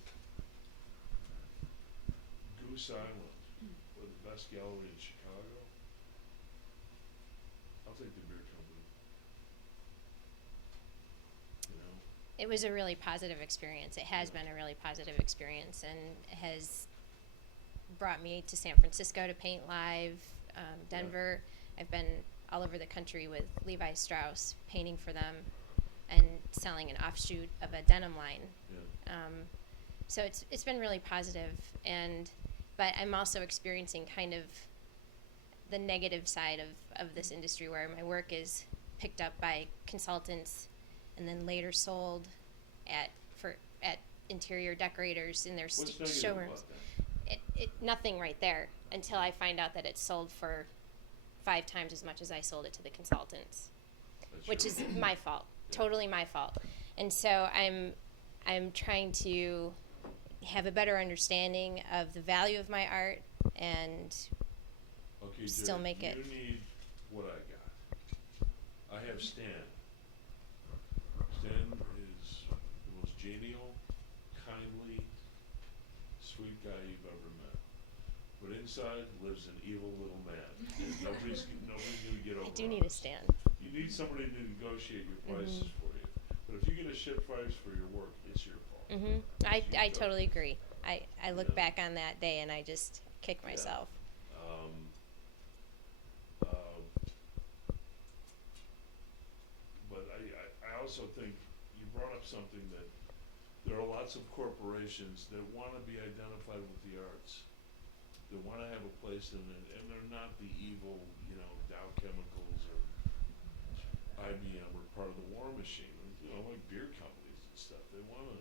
Goose Island or the best gallery in Chicago, I'll take the beer company. You know? It was a really positive experience. It has been a really positive experience, and has brought me to San Francisco to paint live, Denver. I've been all over the country with Levi Strauss, painting for them and selling an offshoot of a denim line. Yeah. So it's been really positive, but I'm also experiencing kind of the negative side of this industry, where my work is picked up by consultants and then later sold at interior decorators in their What's negative showrooms. about that? Nothing right there until I find out that it's sold for 5 times as much as I sold it to the consultants, which is my fault, totally my fault. And so I'm trying to have a better understanding of the value of my art and Okay, still Derek, make it. You need what I got. I have Stan. Stan is the most genial, kindly, sweet guy you've ever met. But inside lives an evil little man. And nobody's gonna get over I do on need a us. stand. You need somebody to negotiate your prices for you. But if you get a shit price for your work, it's your fault. I totally agree. I look Yeah. back on that day and I just kick myself. But I also think you brought up something that there are lots of corporations that want to be identified with the arts. They want to have a place in it, and they're not the evil, Dow Chemicals or IBM or part of the war machine, like beer companies and stuff. They want to,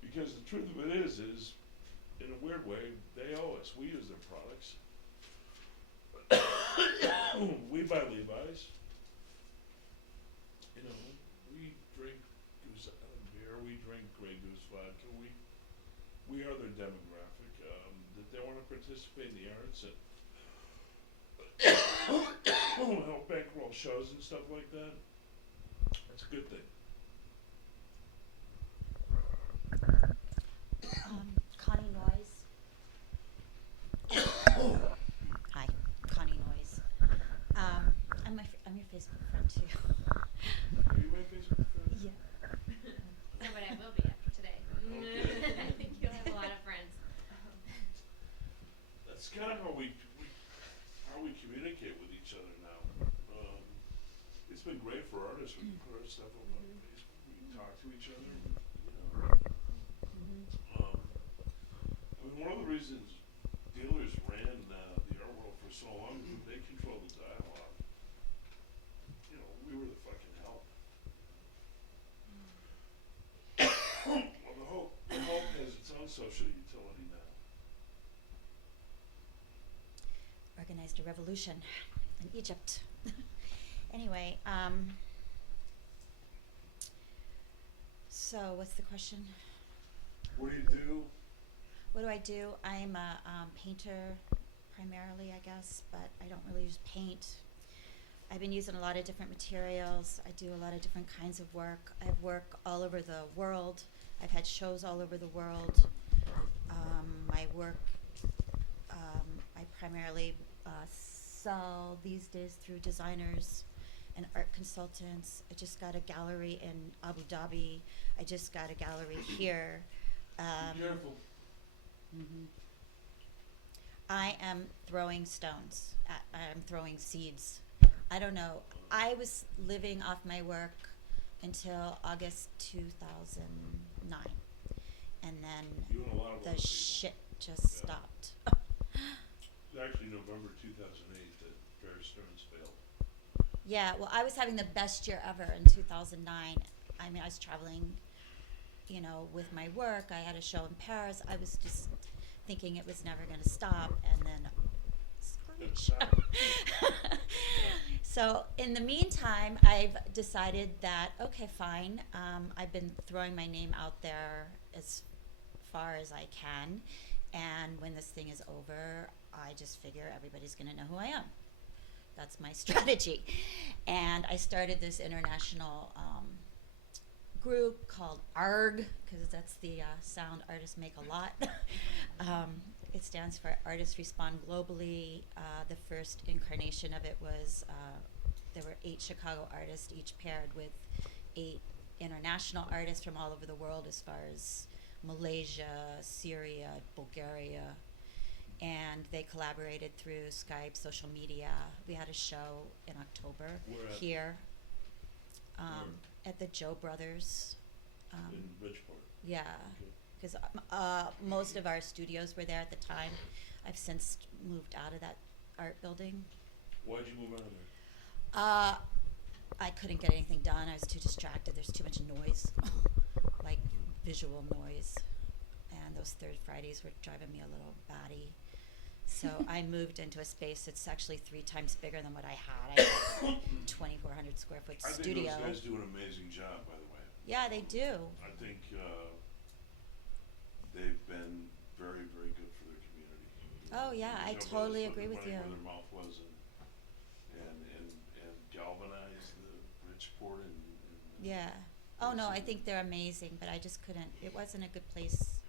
because the truth of it is, in a weird way, they owe us. We use their products. We buy Levi's. We drink Goose Island beer. We drink Grey Goose vodka. We are their demographic. That they want to participate in the arts and help bankroll shows and stuff like that. That's a good thing. Connie Noyes. Hi, Connie Noyes. I'm your Facebook friend too. Are you my Facebook friend? Yeah. No, but I will be after today. Okay. I think you'll have a lot of friends. That's kind of how we communicate with each other now. It's been great for artists. We can put our stuff on Facebook. We can talk to each other. One of the reasons dealers ran the art world for so long is they controlled the dialogue. We were the fucking help. Well, the Hope has its own social utility now. Organized a revolution in Egypt. Anyway, so what's the question? What do you do? What do I do? I'm a painter primarily, I guess, but I don't really just paint. I've been using a lot of different materials. I do a lot of different kinds of work. I work all over the world. I've had shows all over the world. My work, I primarily sell these days through designers and art consultants. I just got a gallery in Abu Dhabi. I just got a gallery here. Be careful. I am throwing stones. I'm throwing seeds. I don't know. I was living off my work until August 2009. And then You and a lot of the other people. shit just Yeah. stopped. It's actually November 2008 that Bear Stearns failed. Yeah, well, I was having the best year ever in 2009. I mean, I was traveling, you know, with my work. I had a show in Paris. I was just thinking it was never going to stop, and then screech. So in the meantime, I've decided that, okay, fine. I've been throwing my name out there as far as I can, and when this thing is over, I just figure everybody's going to know who I am. That's my strategy. And I started this international group called ARG, because that's the sound artists make a lot. It stands for Artists Respond Globally. The first incarnation of it was, there were 8 Chicago artists, each paired with 8 international artists from all over the world, as far as Malaysia, Syria, Bulgaria. And they collaborated through Skype, social media. We had a show in October Where at? here Where? at the Joe Brothers. In Bridgeport. Yeah, Okay. because most of our studios were there at the time. I've since moved out of that art building. Why'd you move out of there? I couldn't get anything done. I was too distracted. There's too much noise, like visual noise. And those third Fridays were driving me a little batty. So I moved into a space that's actually 3 times bigger than what I had. I had a 2,400 square foot I think studio. those guys do an amazing job, by the way. Yeah, they do. I think they've been very, very good for their community. Oh, yeah, I Joe totally Brothers put agree with money you. where their mouth was and galvanized the Bridgeport and Yeah. Oh, no, I think they're amazing, but I just couldn't, it wasn't a good place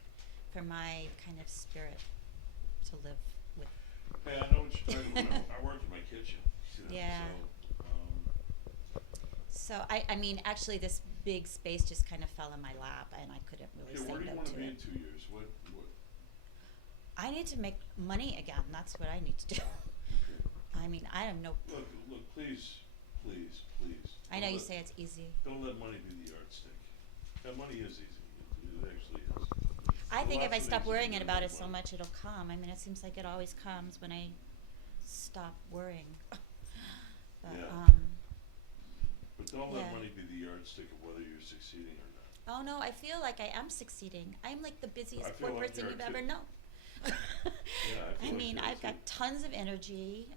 for my kind of spirit to live with. Hey, I know what you're talking about. I worked in my kitchen. You know, Yeah. So, So, I mean, actually, this big space just kind of fell in my lap, and I couldn't really okay, say where do you no want to to be in it. 2 years? What? I need to make money again. That's what I need to do. Okay. I mean, I have no. Look, please. I know Don't you let- say it's easy. Don't let money be the yardstick. That money is easy. It actually is. I think if Lots I of stop things worrying you can about do it with so money. much, it'll come. I mean, it seems like it always comes when I stop worrying. But, Yeah. But don't yeah. let money be the yardstick of whether you're succeeding or not. Oh no, I feel like I am succeeding. I'm like the busiest I feel poor like person you you've are ever too. known. Yeah, I feel I like mean, you are I've got too. tons of energy.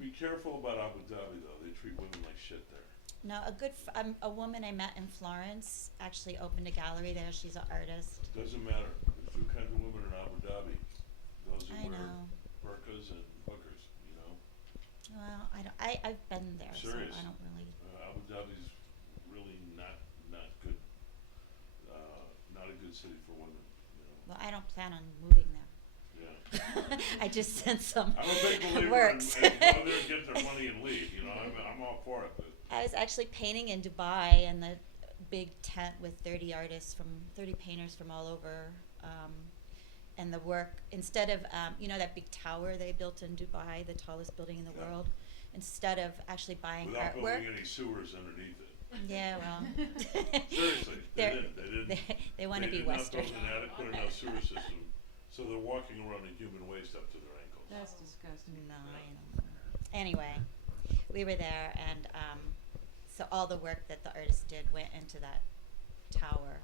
Be careful about Abu Dhabi, though. They treat women like shit there. No, a woman I met in Florence actually opened a gallery there. She's an artist. Doesn't matter. There's 2 kinds of women in Abu Dhabi. Those who I wear know. burqas and hookers, you know. Well, I've been there, Serious. so I don't really. Abu Dhabi's really not good. Not a good city for women, you know. Well, I don't plan on moving there. Yeah. I just sent some I'm a big believer works. in go there, get their money, and leave. You know, I'm all for it. But I was actually painting in Dubai in the big tent with 30 painters from all over. And the work, instead of, you know, that big tower they built in Dubai, the tallest building in the Yeah. world, instead of actually buying without artwork. building any sewers underneath it. Yeah, well. Seriously, they didn't. They want to They be did not Western. build an adequate enough sewer system, so they're walking around in human waste up to their ankles. That's disgusting. No, I know. Anyway, we were there, and so all the work that the artist did went into that tower.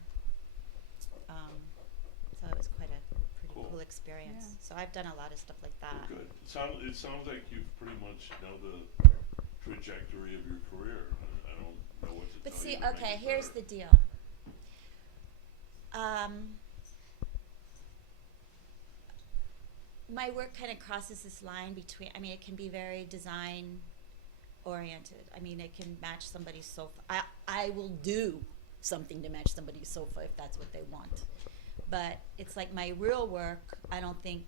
So it was quite a pretty Cool. cool experience. Yeah. So I've done a lot of stuff like that. Well, good. It sounds like you pretty much know the trajectory of your career. I don't know what to But tell see, you to make okay, it here's better. the deal. My work kind of crosses this line between, I mean, it can be very design oriented. I mean, it can match somebody's sofa. I will do something to match somebody's sofa if that's what they want. But it's like my real work, I don't think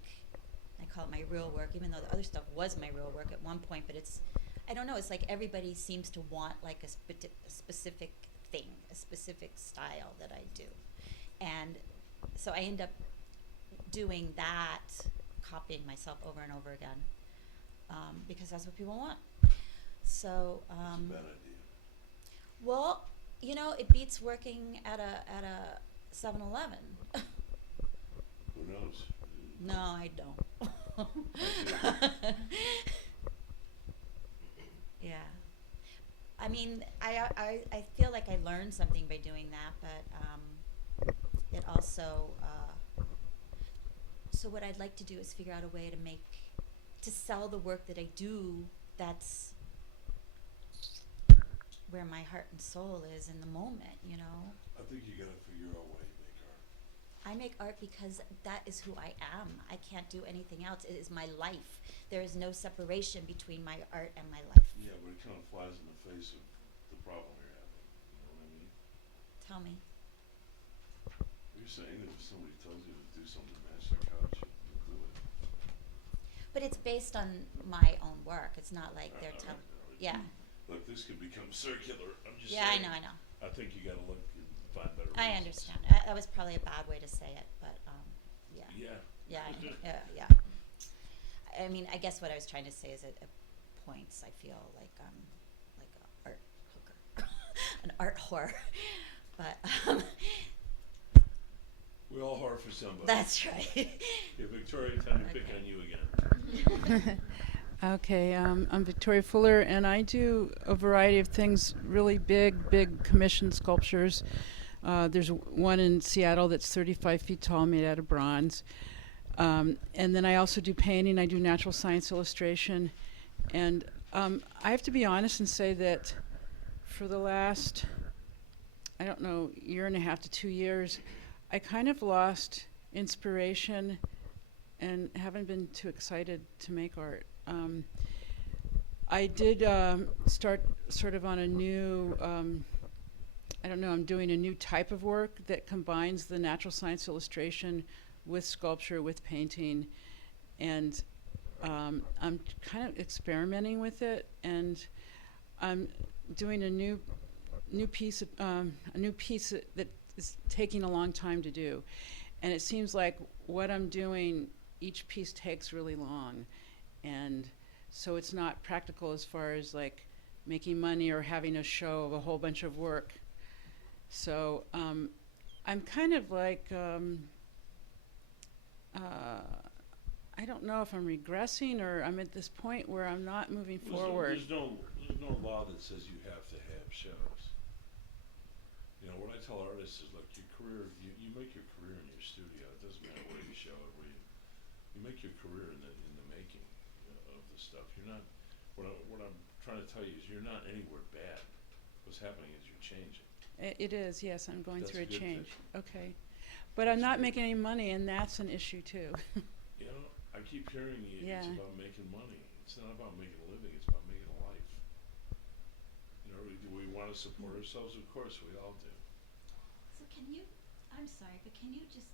I call it my real work, even though the other stuff was my real work at one point, but it's, I don't know, it's like everybody seems to want like a specific thing, a specific style that I do. And so I end up doing that, copying myself over and over again, because that's what people want. So, It's a bad idea. well, you know, it beats working at a 7-Eleven. Who knows? No, I don't. Yeah. I mean, I feel like I learned something by doing that, but it also, so what I'd like to do is figure out a way to sell the work that I do that's where my heart and soul is in the moment, you know? I think you gotta figure out why you make art. I make art because that is who I am. I can't do anything else. It is my life. There is no separation between my art and my life. Yeah, but it kind of flies in the face of the problem you're having. You know what I mean? Tell me. You're saying that if somebody tells you to do something to match their couch, you'll do it. But it's based on my own work. It's not like they're telling. Yeah. Look, this could become circular. I'm just Yeah, saying. I know. I think you gotta look and find better I reasons. understand. That was probably a bad way to say it, but yeah. Yeah. Yeah, yeah. I mean, I guess what I was trying to say is at points I feel like like a art hooker, an art whore, but We all whore for somebody. that's right. Okay, Victoria, time to pick on you again. Okay, I'm Victoria Fuller, and I do a variety of things, really big commission sculptures. There's one in Seattle that's 35 feet tall, made out of bronze. And then I also do painting. I do natural science illustration. And I have to be honest and say that for the last, I don't know, year and a half to 2 years, I kind of lost inspiration and haven't been too excited to make art. I did start sort of on a new, I don't know, I'm doing a new type of work that combines the natural science illustration with sculpture, with painting, and I'm kind of experimenting with it, and I'm doing a new piece that is taking a long time to do, and it seems like what I'm doing, each piece takes really long, and so it's not practical as far as like making money or having a show of a whole bunch of work. So I'm kind of like I don't know if I'm regressing or I'm at this point where I'm not moving forward. There's no law that says you have to have shows. You know, what I tell artists is, look, your career, you make your career in your studio. It doesn't matter where you show it, where you make your career in the making of the stuff. You're not, what I'm trying to tell you is you're not anywhere bad. What's happening is you're changing. It is, yes, I'm going That's through a a good change. thing. Okay. But I'm not making any money, and that's an issue too. You know, I keep hearing you, Yeah. it's about making money. It's not about making a living, it's about making a life. You know, do we want to support ourselves? Of course, we all do. So can you, I'm sorry, but can you just,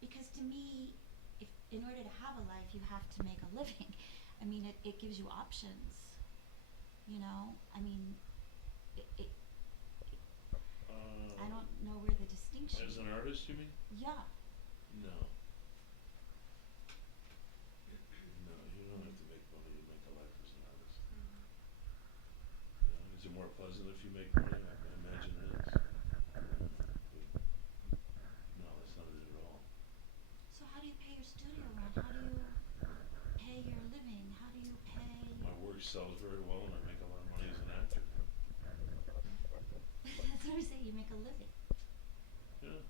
because to me, if in order to have a life, you have to make a living. I mean, it gives you options, you know? I mean, I don't know where the distinction As an artist, you mean? Yeah. No. No, you don't have to make money to make a life as an artist. You know, is it more pleasant if you make money? I imagine it is. No, that's not it at all. So how do you pay your studio rent? How do you pay your living? How do you pay? My work sells very well and I make a lot of money as an actor. That's what we're saying, you make a living. Yeah.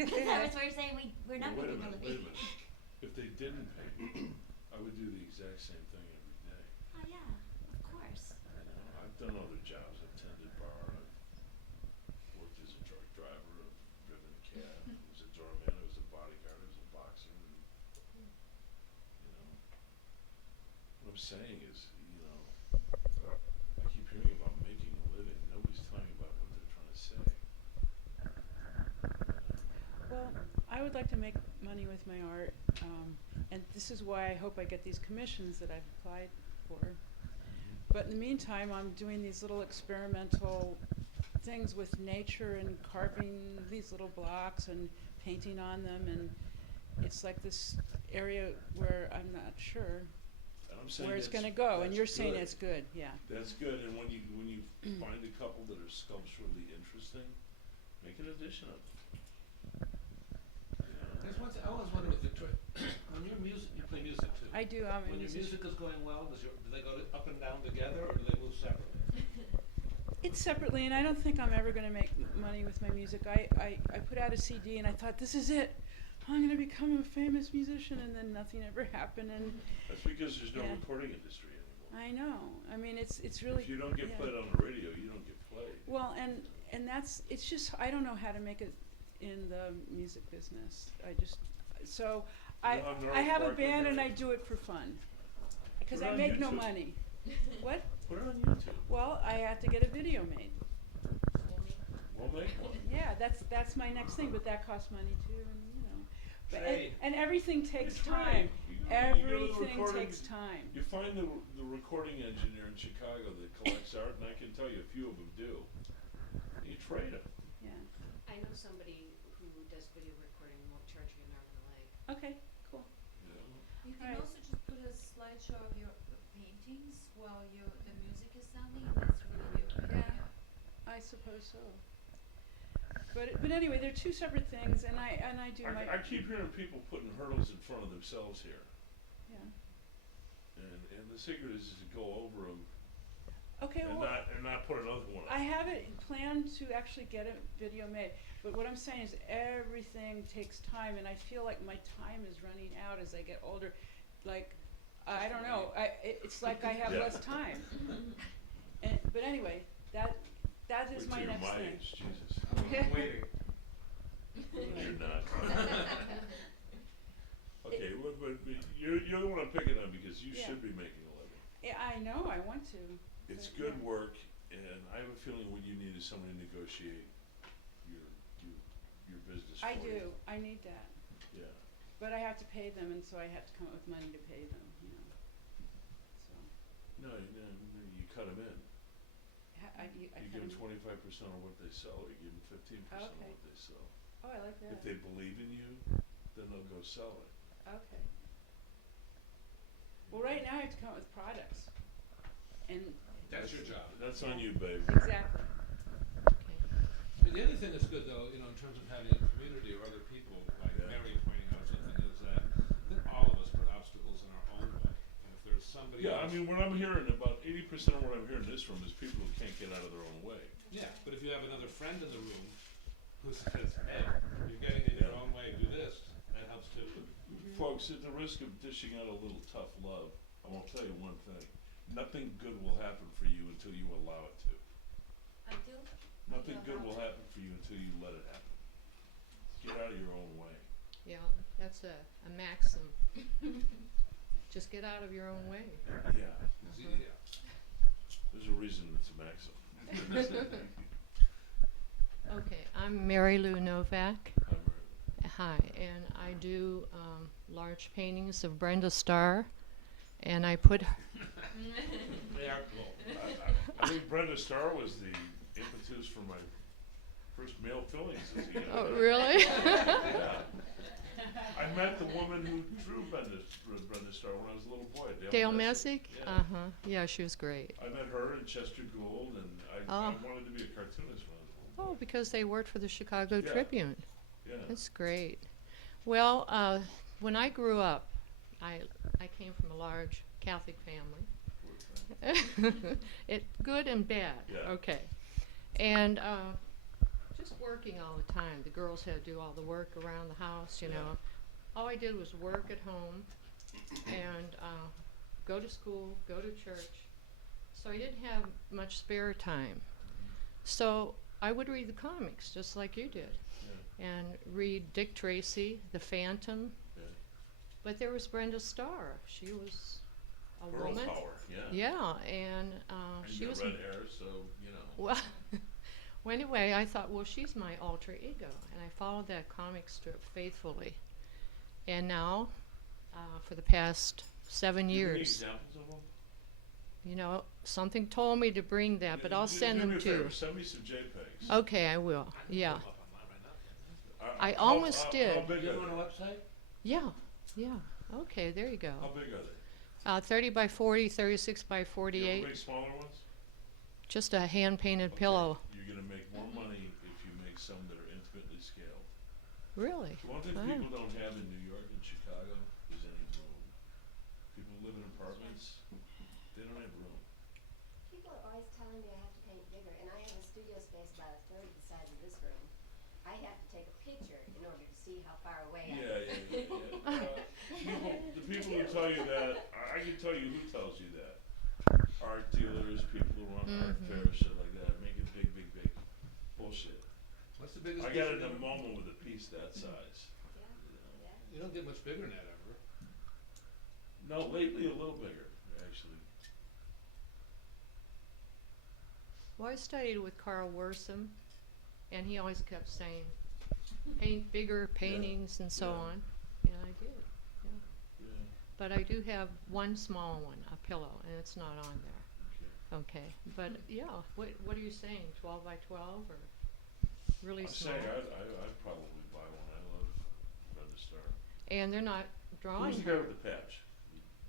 That's what we're saying, we're not Well, making a wait a living. minute. If they didn't pay me, I would do the exact same thing every day. Oh yeah, of course. You know, I've done other jobs. I've tended bar. I've worked as a truck driver. I've driven a cab. I was a doorman. I was a bodyguard. I was a boxer. And, you know, what I'm saying is, you know, hearing about making a living. Nobody's talking about what they're trying to say. Well, I would like to make money with my art, and this is why I hope I get these commissions that I've applied for. But in the meantime, I'm doing these little experimental things with nature and carving these little blocks and painting on them, and it's like this area where I'm not sure And I'm saying where it's that's- going to go, and that's you're saying good. it's good, yeah. That's good, and when you find a couple that are sculpturally interesting, make an edition of them. There's one thing I always wonder with Victoria. When your music, you play music too. I do. I'm a When your musician. music is going well, do they go up and down together, or do they move separately? It's separately, and I don't think I'm ever going to make money with my music. I put out a CD, and I thought, this is it. I'm going to become a famous musician, and then nothing ever happened. And That's because there's no Yeah. recording industry anymore. I know. I mean, it's really. If you don't get yeah. played on the radio, you don't get played. Well, and that's it's just I don't know how to make it in the music business. So I You have no I have a Barkley band and I music? do it for fun because Put it I on make no YouTube. money. What? Put it on YouTube. Well, I have to get a video made. We'll make one. Yeah, that's my next thing, but that costs money too, and you know. But, Trade. and everything takes You time. trade. You go to the Everything recording- takes time. You find the recording engineer in Chicago that collects art, and I can tell you a few of them do. You trade them. Yeah. I know somebody who does video recording and won't charge you an arm and a leg. Okay. Cool. You can Right. also just put a slideshow of your paintings while the music is sounding, and that's really good. Yeah. I suppose so. But anyway, they're two separate things, and I do my I keep hearing people putting hurdles in front of themselves here, yeah. and the secret is to go over them Okay, and well, not put another one up. I have it planned to actually get a video made, but what I'm saying is everything takes time, and I feel like my time is running out as I get older. Like, I don't know, it's like I have Yeah. less time. But anyway, that is Wait my till you're next my thing. age, Jesus. Waiting. You're not. Okay, but you're the one I'm picking on because you Yeah. should be making a living. Yeah, I know, I want to. It's but, good yeah. work, and I have a feeling what you need is somebody to negotiate your business I for you. do, I need that. Yeah. But I have to pay them, and so I have to come up with money to pay them, you know. So, No, you cut them in. I You cut give them them- 25% of what they sell, or you give them 15% of Okay. what they sell. Oh, I like that. If they believe in you, then they'll go sell it. Okay. Well, right now I have to come up with products. And That's your job. That's on you, babe. exactly. And the other thing that's good, though, in terms of having a community or other people, like Yeah. Mary pointing out something, is that I think all of us put obstacles in our own way. And if there's somebody Yeah, I else, mean, what I'm hearing, about 80% of what I'm hearing in this room is people who can't get out of their own way. yeah, but if you have another friend in the room who says, hey, you're getting in your own way, do this, that helps too. Folks, at the risk of dishing out a little tough love, I will tell you one thing. Nothing good will happen for you until you allow it to. Until Nothing you good allow will it. happen for you until you let it happen. Get out of your own way. Yeah, that's a maxim. Just get out of your own way. Yeah, See, yeah. there's a reason it's a maxim. Okay, I'm Mary Lou Novak. I'm Hi, and I do large paintings of Brenda Starr, and I put her. They are cool. I think Brenda Starr was the impetus for my first male fillings as a young Oh, man. really? Yeah. I met the woman who drew Brenda Starr when I was a little boy, Dale Messick? Yeah. Uh-huh. Yeah, she was great. I met her and Chester Gould, and I Oh. wanted to be a cartoonist when I was a little boy. Oh, because they worked for the Chicago Yeah. Tribune. Yeah. That's great. Well, when I grew up, I came from a large Catholic family. Good and bad. Yeah. Okay. And just working all the time. The girls had to do all the work around the house, you know. All I did was work at home and go to school, go to church. So I didn't have much spare time. So I would read the comics just like you did. And read Dick Tracy, The Phantom. Yeah. But there was Brenda Starr. She was a Girl woman. power, yeah. Yeah, and And she you was. got red hair, so, you know. Well, well, anyway, I thought, well, she's my alter ego, and I followed that comic strip faithfully. And now, for the past 7 Give me years, examples of them? you know, something told me to bring that, but I'll send them Do me a to you. favor, send me some JPEGs. Okay, I will. Yeah, I How- almost how did. big You are on they? a website? Yeah, yeah. Okay, there you go. How big are they? 30 by 40, 36 by You 48. know, make smaller ones? Just a hand-painted Okay, pillow. You're gonna make more money if you make some that are intimately scaled. Really? The one thing Wow. people don't have in New York and Chicago is any room. People who live in apartments, they don't have room. People are always telling me I have to paint bigger, and I have a studio space about a third the size of this room. I have to take a picture in order to see how far away I am. The people who tell you that, I can tell you who tells you that. Art dealers, people who run art fairs, shit like that, make it big, big, big. Bullshit. What's the biggest I piece got you've in a ever- moment with a piece that size. You don't get much bigger than that ever. No, lately a little bigger, actually. Well, I studied with Carl Worsom, and he always kept saying, paint bigger paintings and so Yeah. on. And I did, yeah. Yeah. But I do have one small one, a pillow, and it's not on there. Okay, but yeah, what are you saying, 12 by 12 or really I'm small? saying I'd probably buy one. I love Red Star. And they're not drawing Who's the guy with the patch?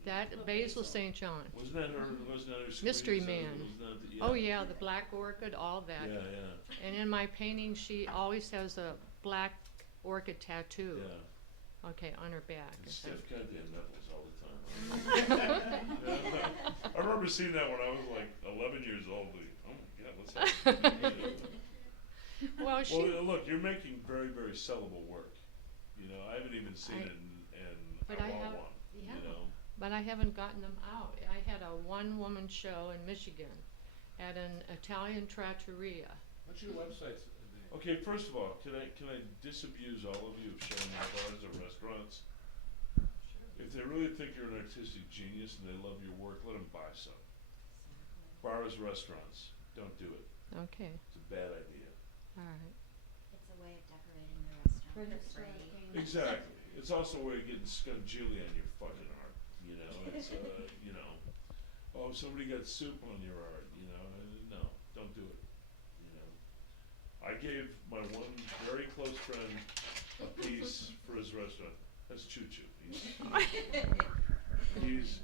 that Basil St. John. Wasn't that her? Wasn't that her? Mystery screen? Man. Wasn't that the, Oh yeah, the black orchid, all that. Yeah, yeah, And in my painting, she always has a black orchid tattoo. yeah. Okay, on her back. And stiff goddamn nipples all the time. I remember seeing that when I was like 11 years old. Like, oh my God, what's happening? Well, she. Well, look, you're making very, very sellable work. You know, I haven't even seen it, and But I I want have- one. yeah. You know. But I haven't gotten them out. I had a one-woman show in Michigan at an Italian trattoria. What's your website? Okay, first of all, can I disabuse all of you of showing them bars or restaurants? If they really think you're an artistic genius and they love your work, let them buy some. Bars, restaurants, don't do it. Okay, It's a bad idea. all right. It's a way of decorating the restaurant for free. Exactly. It's also a way of getting scungili on your fucking art. You know, it's you know, oh, somebody got soup on your art. You know, no, don't do it. You know, I gave my one very close friend a piece for his restaurant. That's Choo Choo. He's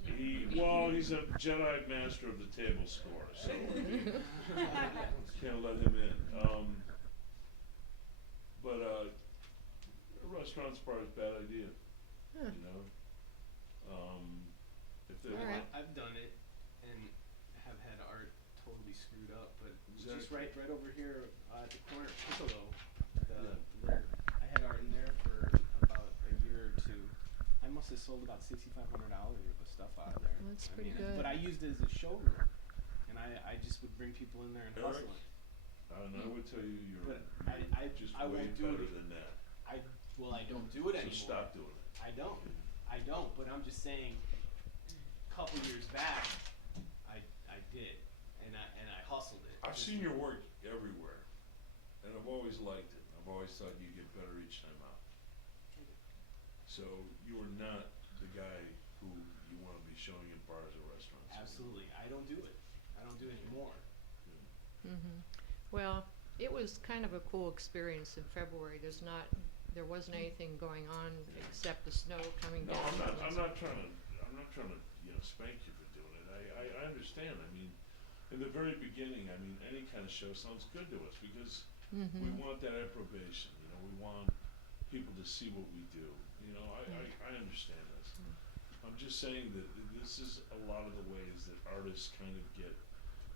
a Jedi master of the table score, so can't let him in. But a restaurant's bar is a bad idea. Huh. You know, if they All want, right. I've done it and have had art totally screwed up, but just Exactly. right over here at the corner of Piccolo, Yeah. where I had art in there for about a year or two. I must have sold about $6,500 worth of stuff out of there. That's I pretty mean, good. But I used it as a showroom, and I just would bring people in there and Eric? hustle it. and I would tell you you're But I just I way won't do better it. than that. I don't do it So anymore. stop doing it. I don't. But I'm just saying, a couple years back, I did, and I hustled it. I've seen your work everywhere, and I've always liked it. I've always thought you get better each time out. So you are not the guy who you want to be showing in bars or restaurants. Absolutely, I don't do it. I don't do it anymore. Well, it was kind of a cool experience in February. There wasn't anything going on except the snow coming No, down. I'm not trying to spank you for doing it. I understand. I mean, in the very beginning, I mean, any kind of show sounds good to us because we want that approbation. You know, we want people to see what we do. You know, I understand this. I'm just saying that this is a lot of the ways that artists kind of get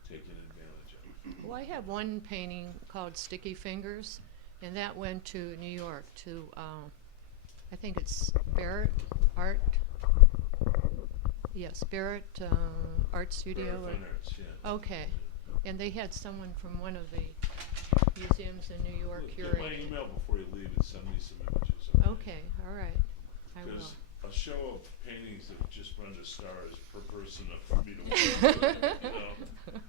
taken advantage of. Well, I have one painting called Sticky Fingers, and that went to New York to, I think it's Barrett Art. Yes, Barrett Art Studio. Very fine arts, yeah. Okay, and they had someone from one of the museums in New York Look, get my curating. email before you leave and send me some images. Okay, all right, I will. a show of paintings of just Brenda Starr is per person for me to watch. You know,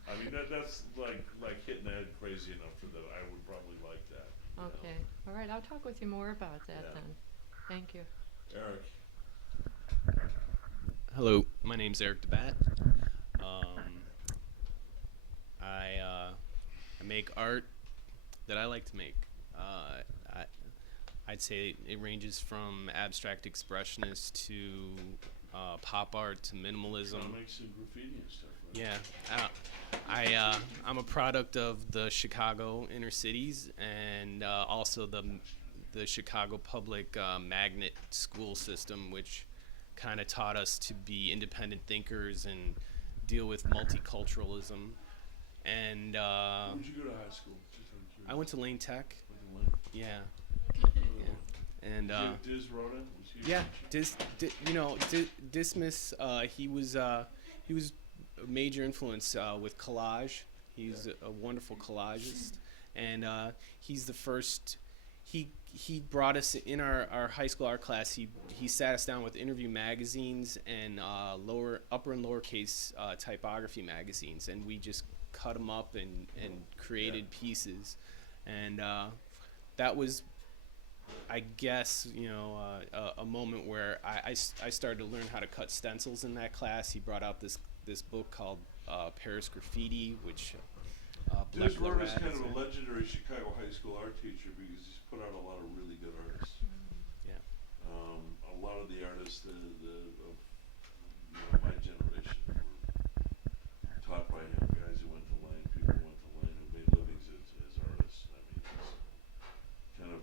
I mean that's like hitting the head crazy enough for that. I would probably like that. Okay. All right. I'll talk with you more about that Yeah. then. Thank you. Eric. Hello, my name's Eric DeBat. I make art that I like to make. I'd say it ranges from abstract expressionist to pop art to minimalism. I'll make some graffiti and stuff. Right? Yeah, I'm a product of the Chicago inner cities and also the Chicago public magnet school system, which kind of taught us to be independent thinkers and deal with multiculturalism. And Where did you go to high school? I went to Lane Tech. Yeah. And did you have Diz Rhoda? yeah, Dismas. He was a major influence with collage. He's a wonderful collagist, and he's the first. He brought us in our high school art class. He sat us down with interview magazines and upper and lowercase typography magazines, and we just cut them up and created pieces, and that was, I guess, a moment where I started to learn how to cut stencils in that class. He brought out this book called Paris Graffiti, which Diz Rhoda is kind of a legendary Chicago high school art teacher because he's put out a lot of really good artists. Yeah. A lot of the artists of my generation were taught by him. Guys who went to Lane, people who went to Lane who made livings as artists. I mean, it's kind of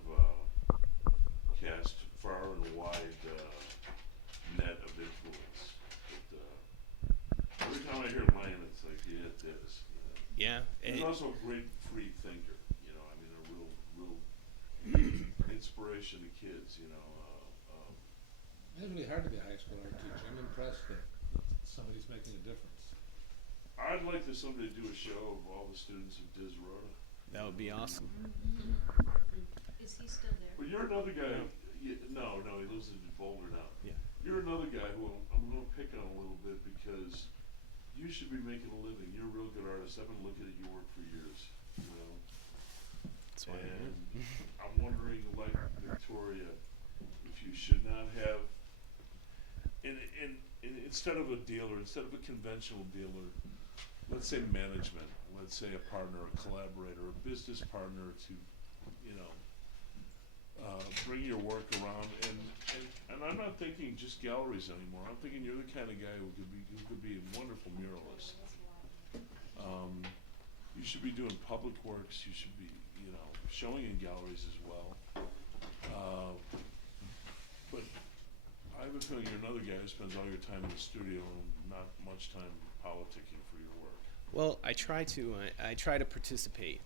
cast far and wide net of influence. But every time I hear Lane, it's like, yeah, it is. Yeah. He's also a great free thinker. I mean, a real inspiration to kids. It's really hard to be a high school art teacher. I'm impressed that somebody's making a difference. I'd like to someday do a show of all the students of Diz Rhoda. That would be awesome. Is he still there? But you're another guy. No, he lives in Boulder now. Yeah. You're another guy who I'm going to pick on a little bit because you should be making a living. You're a real good artist. I've been looking at your work for years. That's why I'm wondering, like Victoria, if you should not have, and instead of a dealer, instead of a conventional dealer, let's say management, let's say a partner, a collaborator, a business partner to, bring your work around, and I'm not thinking just galleries anymore. I'm thinking you're the kind of guy who could be a wonderful muralist. You should be doing public works. You should be, showing in galleries as well. But I have a feeling you're another guy who spends all your time in the studio and not much time politicking for your work. Well, I try to participate.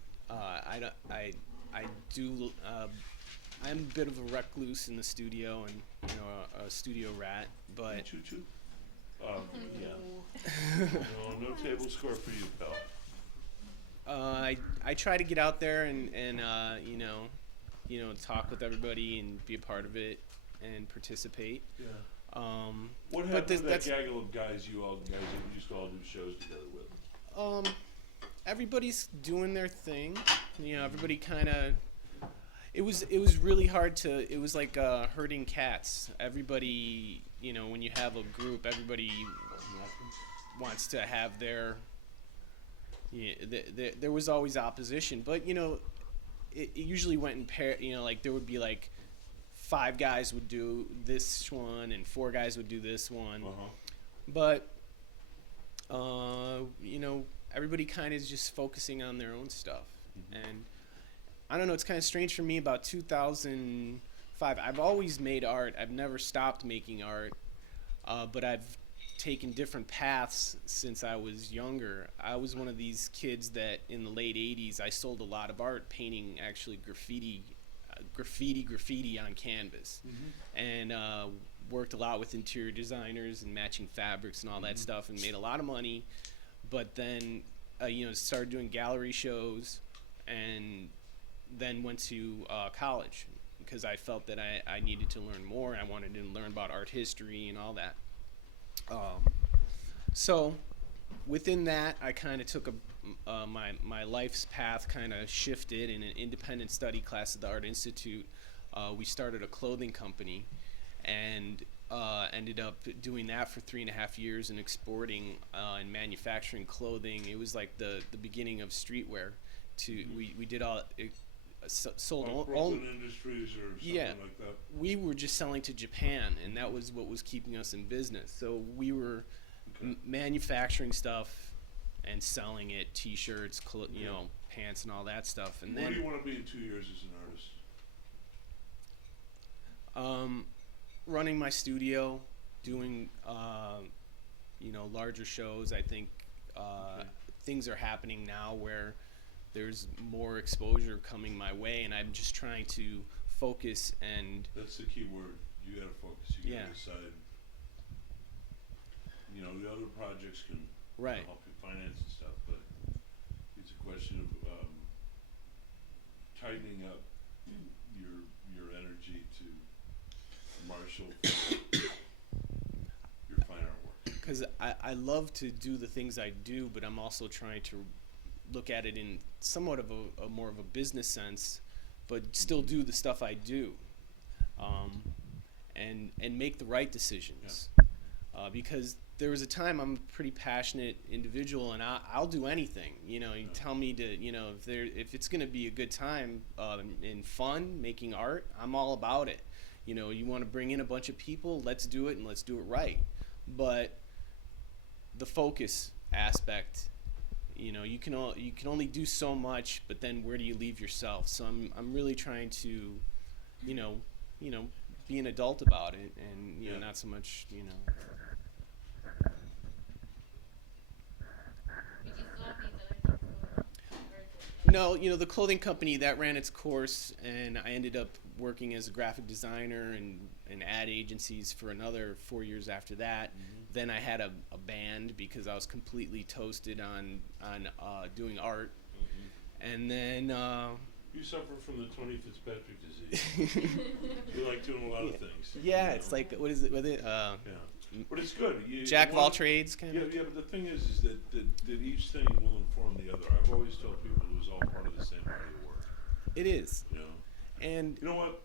I'm a bit of a recluse in the studio and a studio rat, but yeah. No table score for you, pal. I try to get out there and talk with everybody and be a part of it and participate. Yeah. What happened to that gaggle of guys you used to all do shows together with? Everybody's doing their thing. Everybody kind of. It was really hard to. It was like herding cats. Everybody, when you have a group, everybody wants to have their. Yeah, there was always opposition, but it usually went in pair. Like there would be like 5 guys would do this one and 4 guys would do this one, but everybody kind of is just focusing on their own stuff, and I don't know. It's kind of strange for me. About 2005, I've always made art. I've never stopped making art, but I've taken different paths since I was younger. I was one of these kids that in the late 80s I sold a lot of art, painting actually graffiti on canvas, and worked a lot with interior designers and matching fabrics and all that stuff, and made a lot of money. But then started doing gallery shows, and then went to college because I felt that I needed to learn more. I wanted to learn about art history and all that. So within that, I kind of took my life's path kind of shifted in an independent study class at the Art Institute. We started a clothing company and ended up doing that for 3.5 years and exporting and manufacturing clothing. It was like the beginning of streetwear. We did all sold Like all Brooklyn Industries or something like that. We were just selling to Japan, and that was what was keeping us in business. So we were manufacturing stuff and selling it, T-shirts, pants, and all that stuff. And Where then do you want to be in 2 years as an artist? Running my studio, doing larger shows. I think things are happening now where there's more exposure coming my way, and I'm just trying to focus. And that's the key word. You got to focus. You got to decide. The other projects can help you finance and stuff, but it's a question of tightening up your energy to marshal your fine art work. Because I love to do the things I do, but I'm also trying to look at it in somewhat of a more of a business sense, but still do the stuff I do, and make the right decisions. Because there was a time I'm a pretty passionate individual, and I'll do anything. You tell me to, if it's going to be a good time and fun making art, I'm all about it. You want to bring in a bunch of people, let's do it, and let's do it right. But the focus aspect, you can only do so much, but then where do you leave yourself? So I'm really trying to, be an adult about it, and not so much, No, the clothing company, that ran its course, and I ended up working as a graphic designer and ad agencies for another 4 years after that. Then I had a band because I was completely toasted on doing art. And then you suffer from the Tony Fitzpatrick disease. You like doing a lot of things. Yeah, it's like, what is it with it? But it's good. Jack of all trades, kind of. Yeah, but the thing is that each thing will inform the other. I've always told people it was all part of the same body of work. It is. And you know what?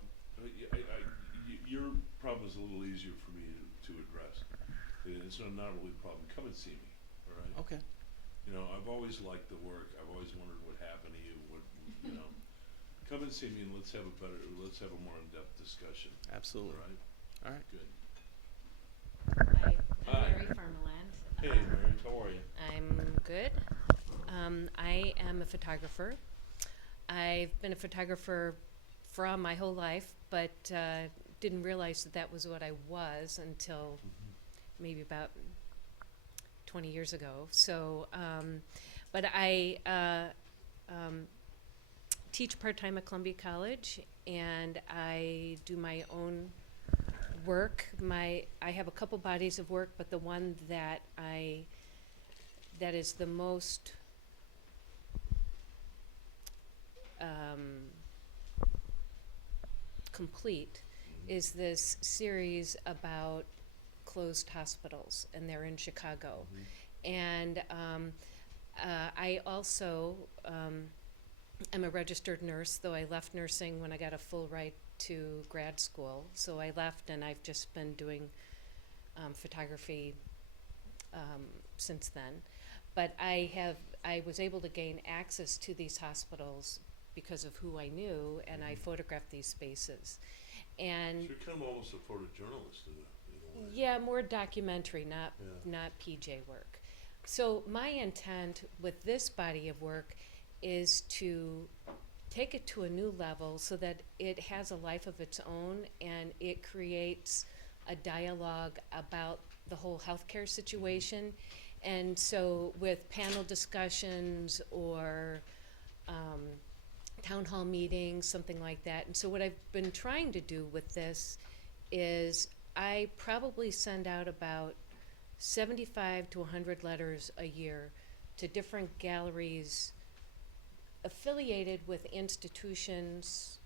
Your problem is a little easier for me to address. It's not really a problem. Come and see me, all right? Okay. I've always liked the work. I've always wondered what happened to you. Come and see me, and let's have a more in-depth discussion. Absolutely. All right. Good. Hi, I'm Hi. Mary Farmaland. Hey, Mary, how are you? I'm good. I am a photographer. I've been a photographer for my whole life, but didn't realize that was what I was until maybe about 20 years ago. So, but I teach part-time at Columbia College, and I do my own work. I have a couple bodies of work, but the one that is the most complete is this series about closed hospitals, and they're in Chicago. And I also am a registered nurse, though I left nursing when I got a full ride to grad school. So I left, and I've just been doing photography since then. But I was able to gain access to these hospitals because of who I knew, and I photographed these spaces. And So you're kind of almost a photojournalist in a way. yeah, more documentary, not PJ work. So my intent with this body of work is to take it to a new level so that it has a life of its own, and it creates a dialogue about the whole healthcare situation. And so with panel discussions or town hall meetings, something like that. And so what I've been trying to do with this is I probably send out about 75 to 100 letters a year to different galleries affiliated with institutions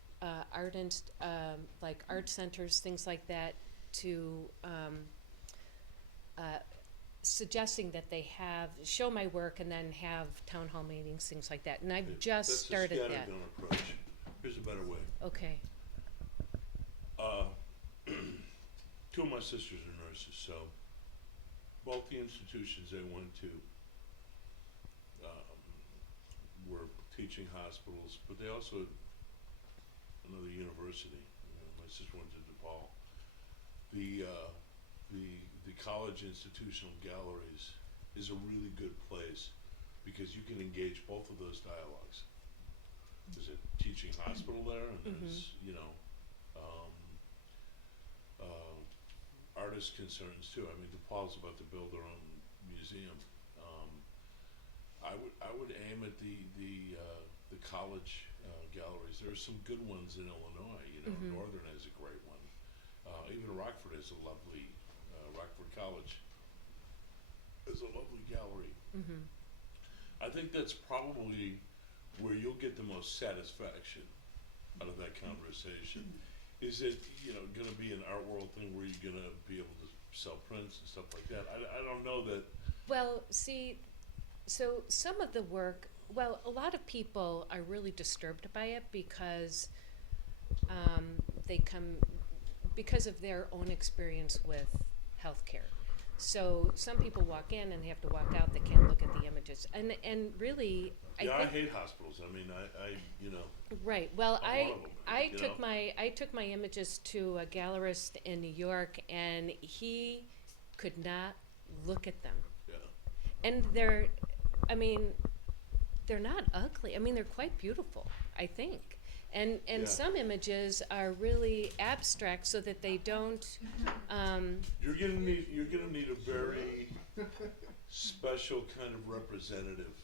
like art centers, things like that, to suggesting that they show my work and then have town hall meetings, things like that. And I've just started that. That's a scattergun approach. Here's a better way. Okay. Two of my sisters are nurses, so both the institutions they went to were teaching hospitals, but they also had another university. My sister went to DePaul. The college institutional galleries is a really good place because you can engage both of those dialogues. There's a teaching hospital there, and there's artist concerns too. I mean, DePaul's about to build their own museum. I would aim at the college galleries. There are some good ones in Illinois. Northern has a great one. Even Rockford has a lovely Rockford College is a lovely gallery. I think that's probably where you'll get the most satisfaction out of that conversation. Is it going to be an art world thing where you're going to be able to sell prints and stuff like that? I don't know that. Well, see, so some of the work, a lot of people are really disturbed by it because they come because of their own experience with healthcare. So some people walk in and they have to walk out. They can't look at the images, and really, I hate hospitals. I mean, I Right. Well, I took took my images to a gallerist in New York, and he could not look at them. Yeah. And they're not ugly. I mean, they're quite beautiful, I think. And some images are really abstract, so that they don't. You're gonna need a very special kind of representative.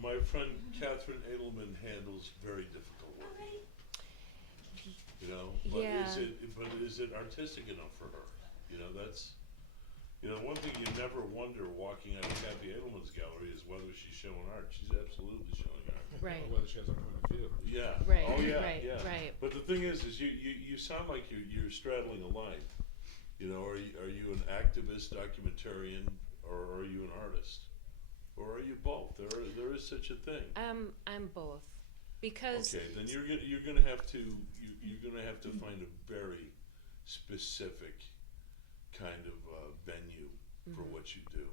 My friend Catherine Edelman handles very difficult work. But is it artistic enough for her? That's one thing you never wonder walking out of Kathy Edelman's gallery is whether she's showing art. She's absolutely showing art. Right. Or whether she has a point of view. Yeah. Right. Oh yeah. Right. Yeah. Right. But the thing is you sound like you're straddling a line. Are you an activist, documentarian, or are you an artist, or are you both? There is such a thing. I'm both, because. Okay, then you're gonna have to find a very specific kind of venue for what you do.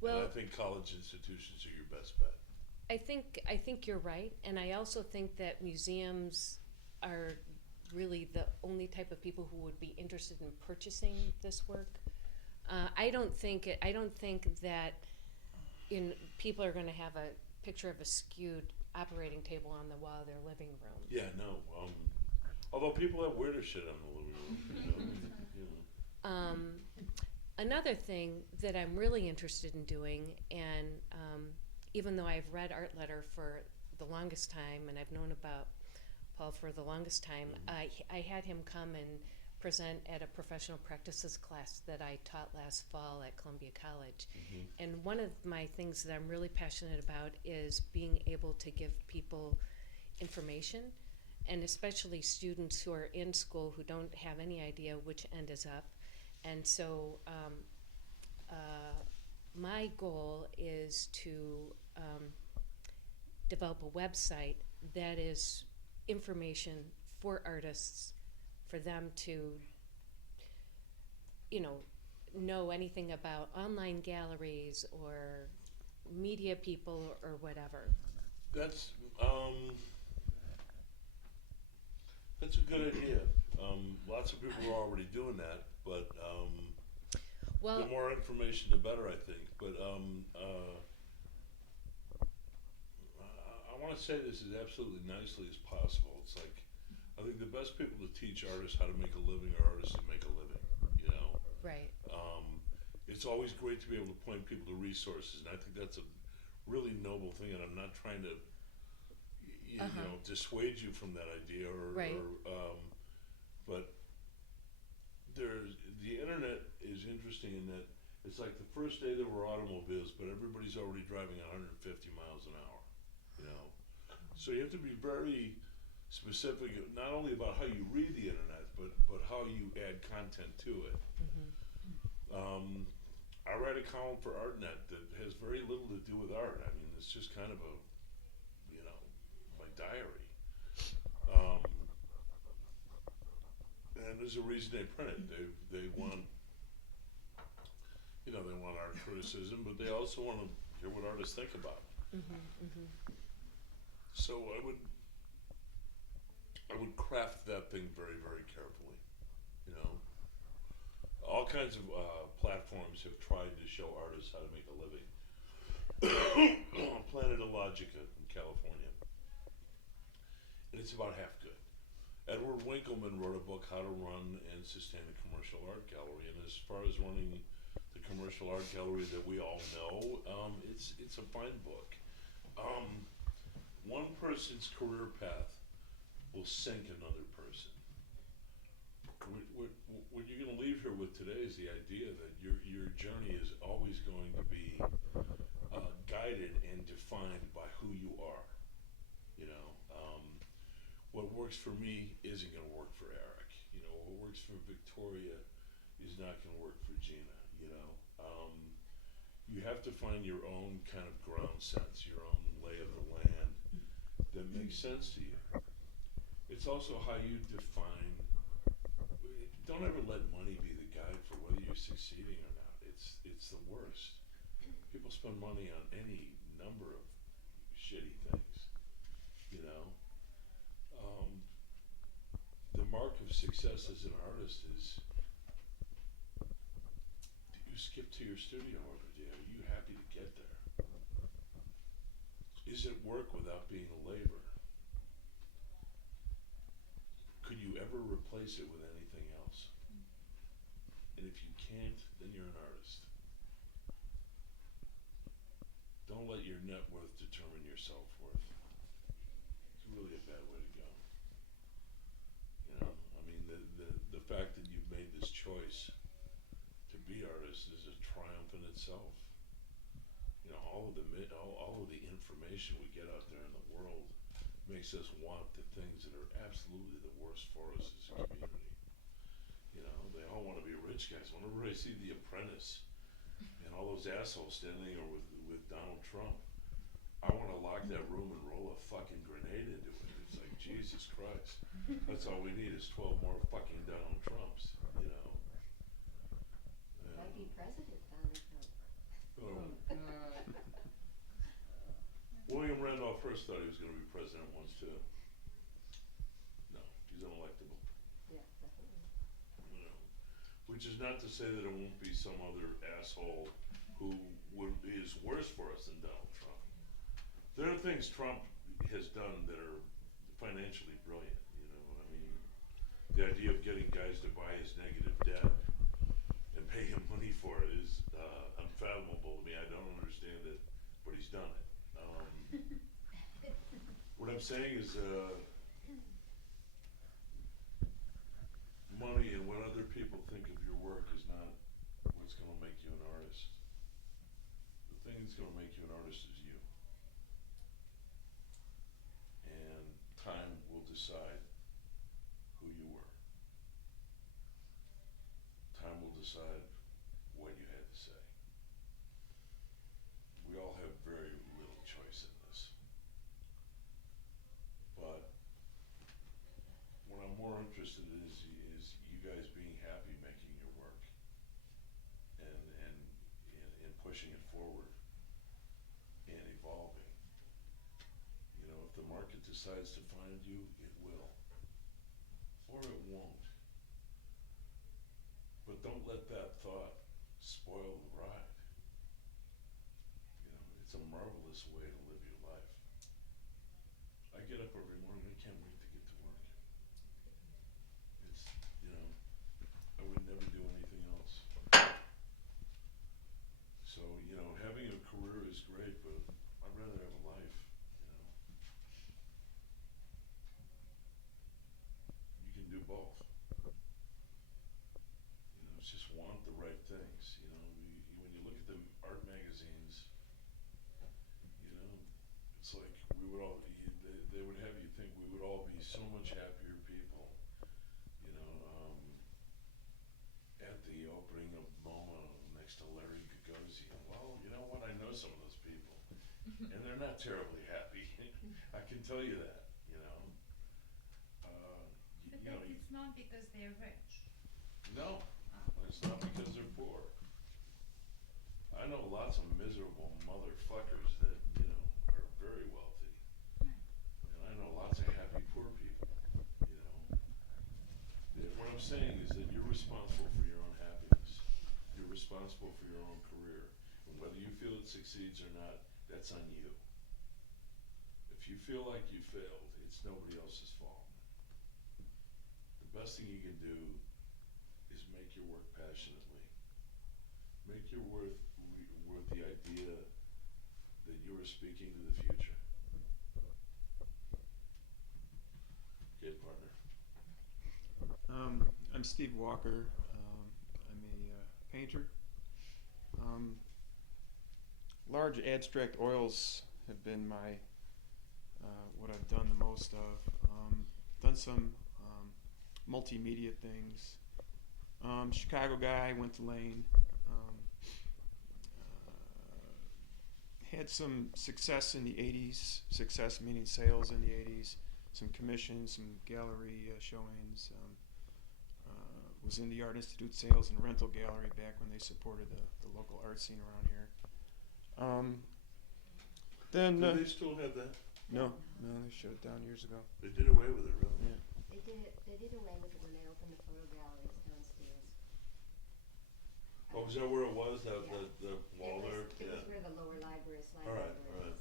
Well, and I think college institutions are your best bet. I think you're right, and I also think that museums are really the only type of people who would be interested in purchasing this work. I don't think that people are going to have a picture of a skewed operating table on the wall of their living room. Yeah, no. Although people have weirder shit on the living room. Another thing that I'm really interested in doing, and even though I've read Art Letter for the longest time, and I've known about Paul for the longest time, I had him come and present at a professional practices class that I taught last fall at Columbia College. And one of my things that I'm really passionate about is being able to give people information, and especially students who are in school who don't have any idea which end is up. And so my goal is to develop a website that is information for artists, for them to know anything about online galleries or media people or whatever. That's a good idea. Lots of people are already doing that, but the more information, the better, I think. But I want to say this as absolutely nicely as possible. It's like, I think the best people to teach artists how to make a living are artists who make a living. Right. It's always great to be able to point people to resources, and I think that's a really noble thing. And I'm not trying to, dissuade you from that idea, but the internet is interesting in that it's like the first day there were automobiles, but everybody's already driving 150 miles an hour. So you have to be very specific, not only about how you read the internet, but how you add content to it. I write a column for ArtNet that has very little to do with art. I mean, it's just kind of my diary. And there's a reason they print it. They want, they want art criticism, but they also want to hear what artists think about it. So I would craft that thing very, very carefully. All kinds of platforms have tried to show artists how to make a living. Planet Illogica in California, and it's about half good. Edward Winkleman wrote a book, How to Run and Sustain a Commercial Art Gallery, and as far as running the commercial art gallery that we all know, it's a fine book. One person's career path will sink another person. What you're going to leave here with today is the idea that your journey is always going to be guided and defined by who you are. What works for me isn't going to work for Eric. What works for Victoria is not going to work for Gina. You have to find your own kind of ground sense, your own lay of the land that makes sense to you. It's also how you define. Don't ever let money be the guide for whether you're succeeding or not. It's the worst. People spend money on any number of shitty things. The mark of success as an artist is, do you skip to your studio every day? Are you happy to get there? Is it work without being a labor? Could you ever replace it with anything else? And if you can't, then you're an artist. Don't let your net worth determine your self-worth. It's really a bad way to go. The fact that you've made this choice to be artists is a triumph in itself. All of the information we get out there in the world makes us want the things that are absolutely the worst for us as a community. They all want to be rich guys. Whenever I see The Apprentice and all those assholes standing there with Donald Trump, I want to lock that room and roll a fucking grenade into it. It's like, Jesus Christ. That's all we need is 12 more fucking Donald Trumps, Might be President Donald Trump. William Randolph Hearst thought he was going to be president once too. No, he's unelectable. Yeah, definitely. Which is not to say that it won't be some other asshole who is worse for us than Donald Trump. There are things Trump has done that are financially brilliant. The idea of getting guys to buy his negative debt and pay him money for it is unfathomable to me. I don't understand it, but he's done it. What I'm saying is money and what other people think of your work is not what's going to make you an artist. The thing that's going to make you an artist is you. And time will decide who you were. Time will decide what you had to say. We all have very little choice in this. But what I'm more interested in is you guys being happy making your work and pushing it forward and evolving. If the market decides to find you, it will. Or it won't. But don't let that thought spoil the ride. It's a marvelous way to live your life. I get up every morning, I can't wait to get to work. It's, I would never do anything else. So, having a career is great, but I'd rather have a life. You can do both. Just want the right things. When you look at the art magazines, so much happier people. You know, at the opening of MoMA next to Larry Gagosian, well, you know what? I know some of those people, and they're not terribly happy. I can tell you that. You know. But You know, it's not because they're rich. no, it's not because they're poor. I know lots of miserable motherfuckers that, you know, are very wealthy. And I know lots of happy poor people, you know. What I'm saying is that you're responsible for your own happiness. You're responsible for your own career. And whether you feel it succeeds or not, that's on you. If you feel like you failed, it's nobody else's fault. The best thing you can do is make your work passionately. Make your work with the idea that you are speaking to the future. Okay, partner. I'm Steve Walker. I'm a painter. Large abstract oils have been my what I've done the most of. Done some multimedia things. Chicago guy, went to Lane. Had some success in the 80s, success meaning sales in the 80s, some commissions, some gallery showings. Was in the Art Institute sales and rental gallery back when they supported the local art scene around here. Then Do they still have that? No, they shut it down years ago. They did away with it, really? Yeah. They did away with it when they opened the photo galleries downstairs. Oh, is that where it was? The wall there? It was where the lower library, slide All right, library all right.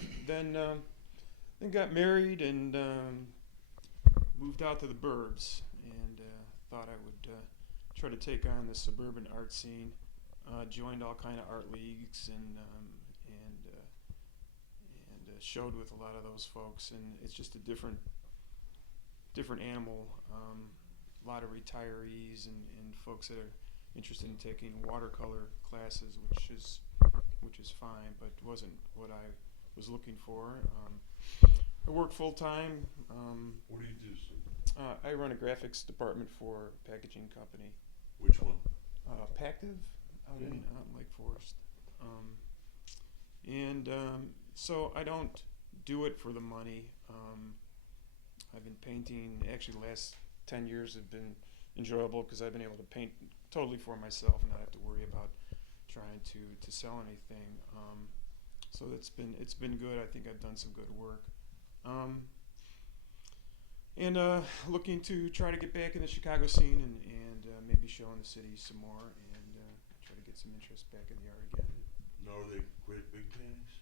is, yeah. Then got married and moved out to the burbs and thought I would try to take on the suburban art scene. Joined all kind of art leagues and showed with a lot of those folks, and it's just a different animal. A lot of retirees and folks that are interested in taking watercolor classes, which is fine, but wasn't what I was looking for. I work full time. What do you do, sir? I run a graphics department for a packaging company. Which one? Pactiv out in Lake Forest. So I don't do it for the money. I've been painting, actually the last 10 years have been enjoyable because I've been able to paint totally for myself and not have to worry about trying to sell anything. So it's been good. I think I've done some good work. Looking to try to get back in the Chicago scene and maybe show in the city some more and try to get some interest back in the art again. No, are they great big paintings?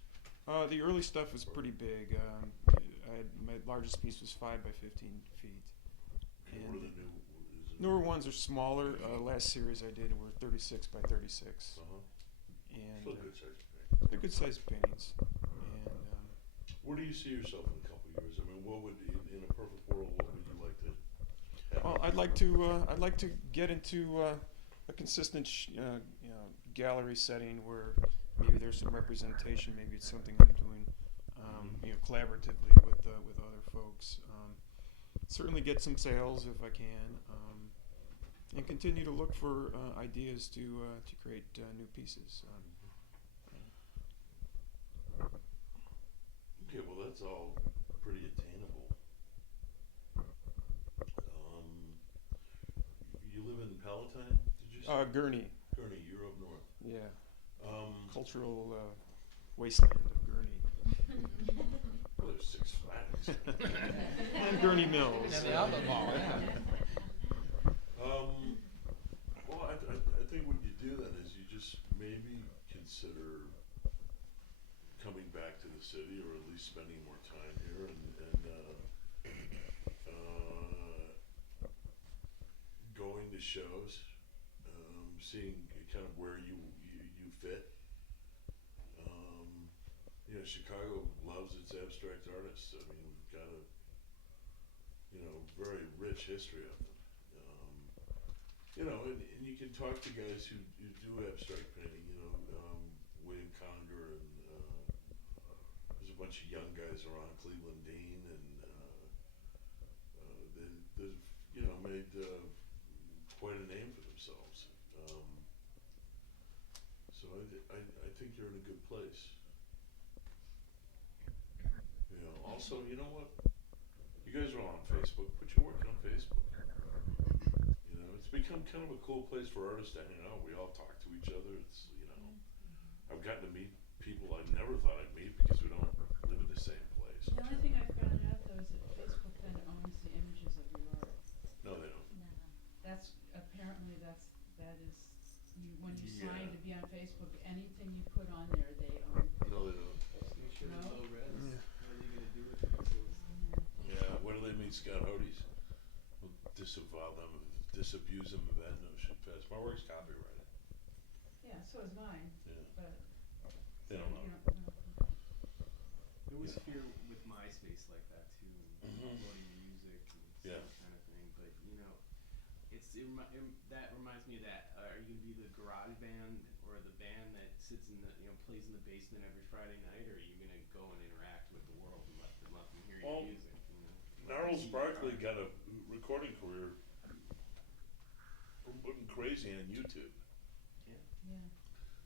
The early stuff was pretty big. My largest piece was 5 by 15 feet. And what are the newer ones are smaller. Last series I did were 36 by 36. And still good size paintings. They're good sized paintings. And where do you see yourself in a couple of years? I mean, what would, in a perfect world, what would you like to have? well, I'd like to get into a consistent gallery setting where maybe there's some representation. Maybe it's something I'm doing collaboratively with other folks. Certainly get some sales if I can, and continue to look for ideas to create new pieces. Okay, well that's all pretty attainable. You live in Palatine, did you say? Gurney. Gurney, you're up north. Yeah. Cultural wasteland of Gurney. Well, there's Six Flags. And Gurney Mills. And the outlet mall, yeah. Well, I think what you do then is you just maybe consider coming back to the city, or at least spending more time here, and going to shows, seeing kind of where you fit. Chicago loves its abstract artists. I mean, we've got a very rich history of them. And you can talk to guys who do abstract painting. William Conger, and there's a bunch of young guys around, Cleveland Dean, and they've made quite a name for themselves. So I think you're in a good place. Also, you know what? You guys are all on Facebook. Put your work on Facebook. It's become kind of a cool place for artists to hang out. We all talk to each other. It's I've gotten to meet people I never thought I'd meet because we don't live in the same place. The only thing I found out though is that Facebook then owns the images of your art. No, they don't. No. That's apparently that is when you Yeah. sign to be on Facebook, anything you put on there they own. No, they don't. Make sure No? low res. Yeah. What are you gonna do with it? Yeah, when do they meet Scott Hodes? We'll disabuse them of that notion fast. My work's copyrighted. Yeah, so is mine. Yeah. But They don't know. There was fear with MySpace like that too, uploading your music and Yeah. that kind of thing. But that reminds me of that. Are you gonna be the garage band or the band that sits in the plays in the basement every Friday night, or are you gonna go and interact with the world and let them hear your music? Gnarls Barkley got a recording career from putting crazy on YouTube. Yeah.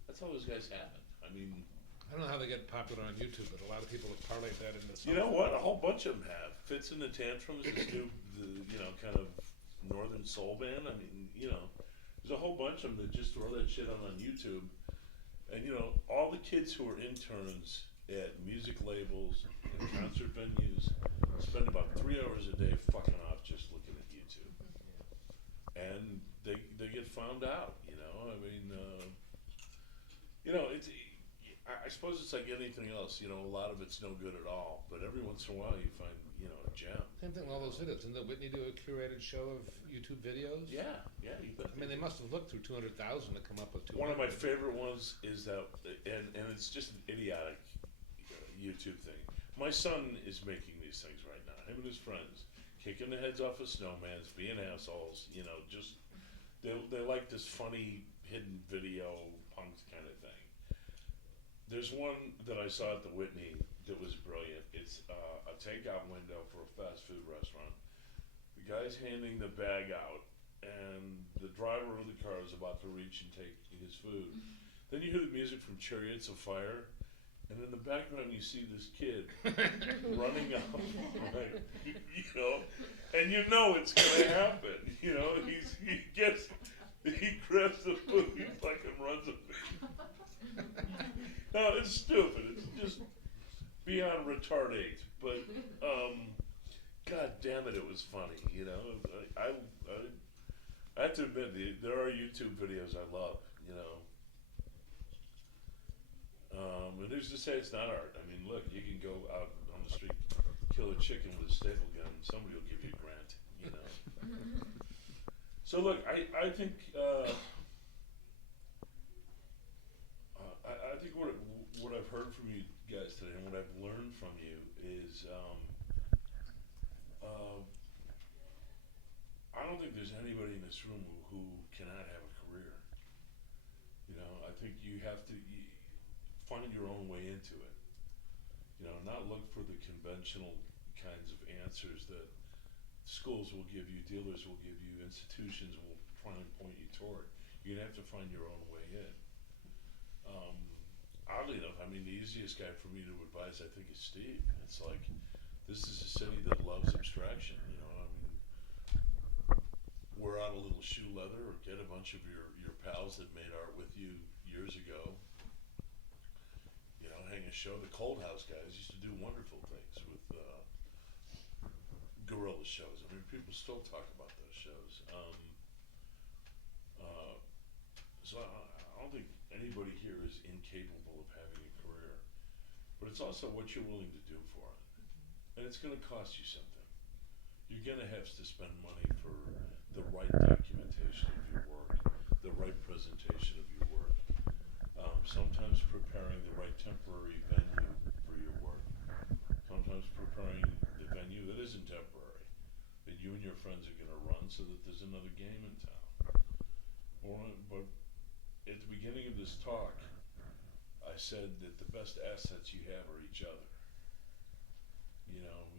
That's how those guys happen. I mean, I don't know how they get popular on YouTube, but a lot of people have parlayed that into something. you know what? A whole bunch of them have. Fits in the Tantrums, this new, kind of northern soul band. I mean, there's a whole bunch of them that just throw that shit on YouTube. And, all the kids who are interns at music labels and concert venues spend about 3 hours a day fucking off just looking at YouTube. And they get found out, I mean, it's, I suppose it's like anything else, a lot of it's no good at all, but every once in a while you find, a gem. Same thing with all those videos. Didn't the Whitney do a curated show of YouTube videos? Yeah, you bet. I mean, they must have looked through 200,000 to come up with 200. One of my favorite ones is that, and it's just an idiotic YouTube thing. My son is making these things right now. Him and his friends, kicking the heads off of snowmans, being assholes, just, they like this funny hidden video punk kind of thing. There's one that I saw at the Whitney that was brilliant. It's a takeout window for a fast food restaurant. The guy's handing the bag out, and the driver of the car is about to reach and take his food. Then you hear the music from Chariots of Fire, and in the background you see this kid running up, right, and it's going to happen. He grabs the food, he fucking runs up. No, it's stupid. It's just beyond retardate. But God damn it, it was funny. I have to admit, there are YouTube videos I love. And who's to say it's not art? I mean, look, you can go out on the street, kill a chicken with a staple gun, and somebody will give you a grant. So look, I think. I think what I've heard from you guys today and what I've learned from you is I don't think there's anybody in this room who cannot have a career. I think you have to find your own way into it. Not look for the conventional kinds of answers that schools will give you, dealers will give you, institutions will try and point you toward. You're going to have to find your own way in. Oddly enough, I mean, the easiest guy for me to advise, I think, is Steve. It's like, this is a city that loves abstraction, I mean, wear out a little shoe leather or get a bunch of your pals that made art with you years ago. Hang a show. The Cold House guys used to do wonderful things with guerrilla shows. I mean, people still talk about those shows. So I don't think anybody here is incapable of having a career, but it's also what you're willing to do for it, and it's going to cost you something. You're going to have to spend money for the right documentation of your work, the right presentation of your work, sometimes preparing the right temporary venue for your work, sometimes preparing the venue that isn't temporary, that you and your friends are going to run so that there's another game in town. But at the beginning of this talk, I said that the best assets you have are each other.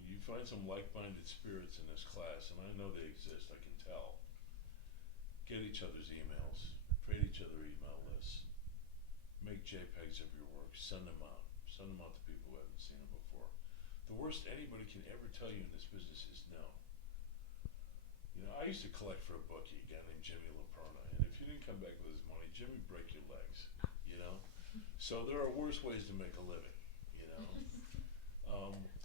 You find some like-minded spirits in this class, and I know they exist, I can tell. Get each other's emails, trade each other email lists, make JPEGs of your work, send them out to people who haven't seen them before. The worst anybody can ever tell you in this business is no. You know, I used to collect for a bookie, a guy named Jimmy Laperna, and if you didn't come back with his money, Jimmy would break your legs, you know? So there are worse ways to make a living, you know?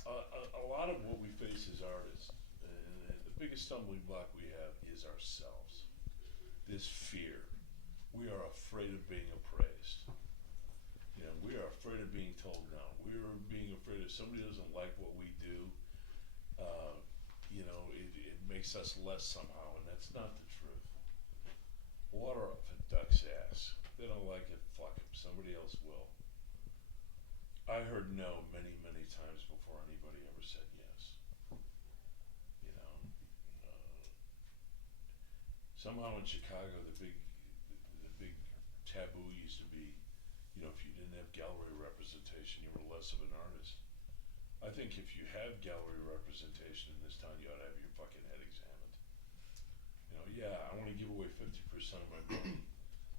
A lot of what we face as artists, and the biggest stumbling block we have is ourselves. This fear. We are afraid of being appraised. You know, we are afraid of being told no. We are being afraid if somebody doesn't like what we do, you know, it makes us less somehow, and that's not the truth. Water off a duck's ass. If they don't like it, fuck them. Somebody else will. I heard no many, many times before anybody ever said yes. You know, somehow in Chicago, the big taboo used to be, you know, if you didn't have gallery representation, you were less of an artist. I think if you have gallery representation in this town, you ought to have your fucking head examined. You know, yeah, I want to give away 50% of my money.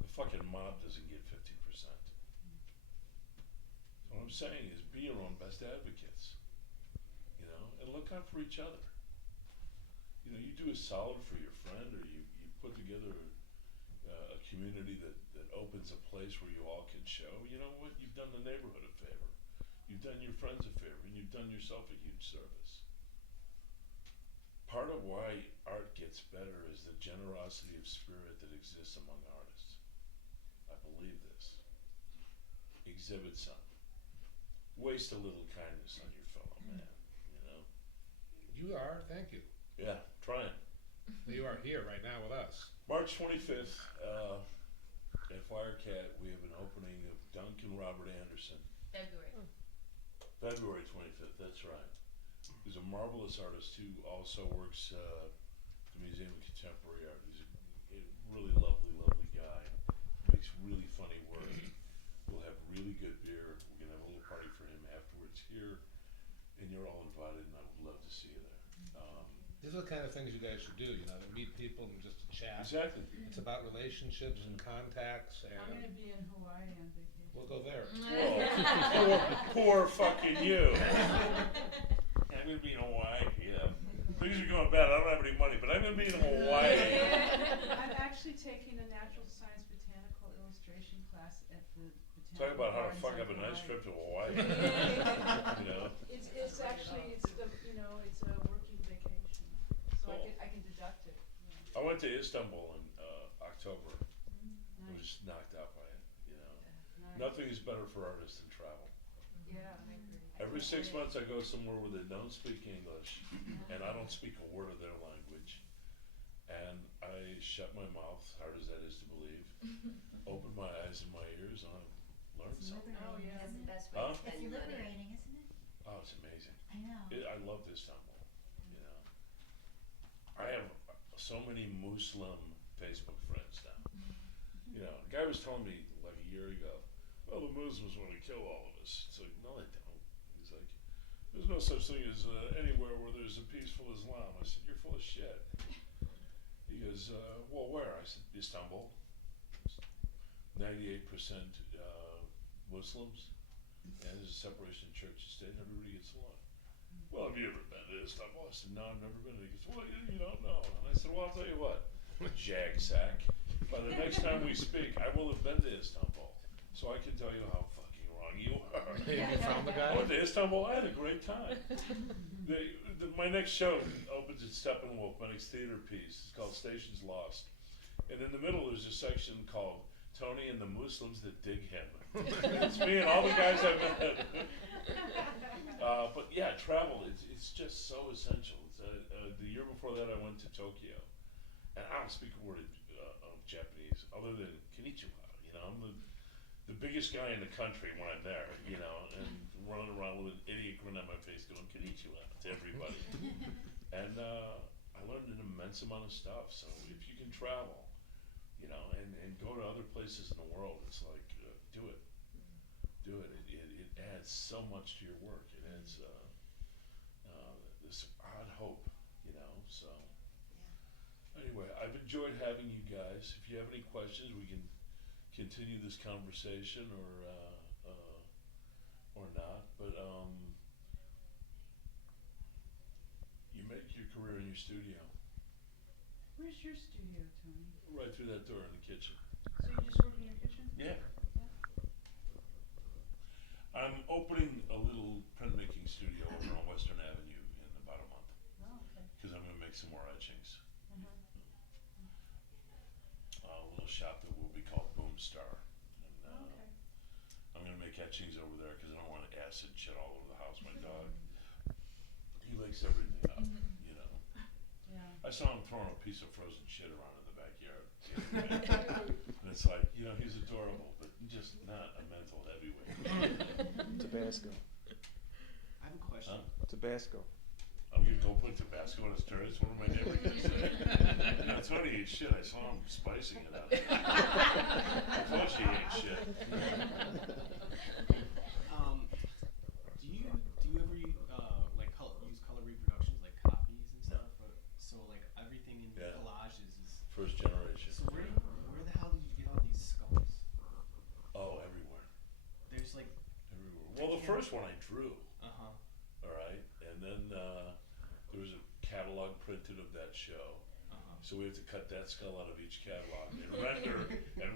The fucking mob doesn't get 50%. So what I'm saying is be your own best advocates, you know, and look out for each other. You know, you do a solid for your friend, or you put together a community that opens a place where you all can show, you know what, you've done the neighborhood a favor. You've done your friends a favor, and you've done yourself a huge service. Part of why art gets better is the generosity of spirit that exists among artists. I believe this. Exhibit some. Waste a little kindness on your fellow man, you know? You are, thank you. Yeah, trying. You are here right now with us. March 25th, at Firecat, we have an opening of Duncan Robert Anderson. February 25th, that's right. He's a marvelous artist who also works at the Museum of Contemporary Art. He's a really lovely, lovely guy. Makes really funny work. We'll have really good beer. We're going to have a little party for him afterwards here. And you're all invited, and I would love to see you there. These are the kind of things you guys should do, you know, to meet people and just to chat. Exactly. It's about relationships and contacts, and I'm going to be in Hawaii on vacation. we'll go there. Poor fucking you. I'm going to be in Hawaii, yeah. Things are going bad. I don't have any money, but I'm going to be in Hawaii. I'm actually taking a natural science botanical illustration class at the botanical Talk about how to gardens fuck in up a nice Hawaii. trip to Hawaii. You know? It's actually, it's the, you know, it's a working vacation. So Cool. I can deduct it. Yeah. I went to Istanbul in October. I was just knocked out by it, you know. Nice. Nothing is better for artists than travel. Yeah, I agree. Every 6 months I go somewhere where they don't speak English, and I don't speak a word of their language. And I shut my mouth, hard as that is to believe, open my eyes and my ears, and I learn something. Oh, yeah. That's the best way Huh? to spend It's your money. liberating, isn't it? Oh, it's amazing. I know. I love Istanbul, you know. I have so many Muslim Facebook friends now. You know, a guy was telling me like a year ago, well, the Muslims want to kill all of us. It's like, no, they don't. He's like, there's no such thing as anywhere where there's a peaceful Islam. I said, you're full of shit. He goes, well, where? I said, Istanbul. 98% Muslims, and there's a separation of church and state, and everybody gets along. Well, have you ever been to Istanbul? I said, no, I've never been. He goes, well, you don't know. And I said, well, I'll tell you what, jag sack. By the next time we speak, I will have been to Istanbul, so I can tell you how fucking wrong you are. You found the guy? I went to Istanbul. I had a great time. My next show opens at Steppenwolf, my next theater piece. It's called Stations Lost. And in the middle, there's a section called Tony and the Muslims that dig him. It's me and all the guys I've met. But yeah, travel, it's just so essential. The year before that, I went to Tokyo. And I don't speak a word of Japanese other than konnichiwa. You know, I'm the biggest guy in the country when I'm there, you know, and running around with an idiot grin on my face going konnichiwa to everybody. And I learned an immense amount of stuff. So if you can travel, you know, and go to other places in the world, it's like, do it. Do it. It adds so much to your work. It adds the Anyway, I've enjoyed having you guys. If you have any questions, we can continue this conversation or not. But you make your career in your studio. Where's your studio, Tony? Right through that door in the kitchen. So you just work in your kitchen? Yeah. I'm opening a little printmaking studio over on Western Avenue in about a month. Oh, okay. Because I'm going to make some more etchings. Uh-huh. A little shop that will be called Boomstar. And, Okay. I'm going to make etchings over there because I don't want acid shit all over the house. My dog, he likes everything up, you know. Yeah. I saw him throwing a piece of frozen shit around in the backyard. And it's like, you know, he's adorable, but just not a mental heavyweight. Tabasco. I have a question. Tabasco. I'm going to go put Tabasco on his turds. What am I never going to say? That's what he ate shit. I saw him spicing it up. Of course he ate shit. Do you ever like use color reproductions like copies and stuff? So like everything in collages is first generation. So where the hell did you get all these sculpts? Oh, everywhere. There's like everywhere. Well, the first one I drew. Uh-huh. All right, and then there was a catalog printed of that show. So we have to cut that skull out of each catalog and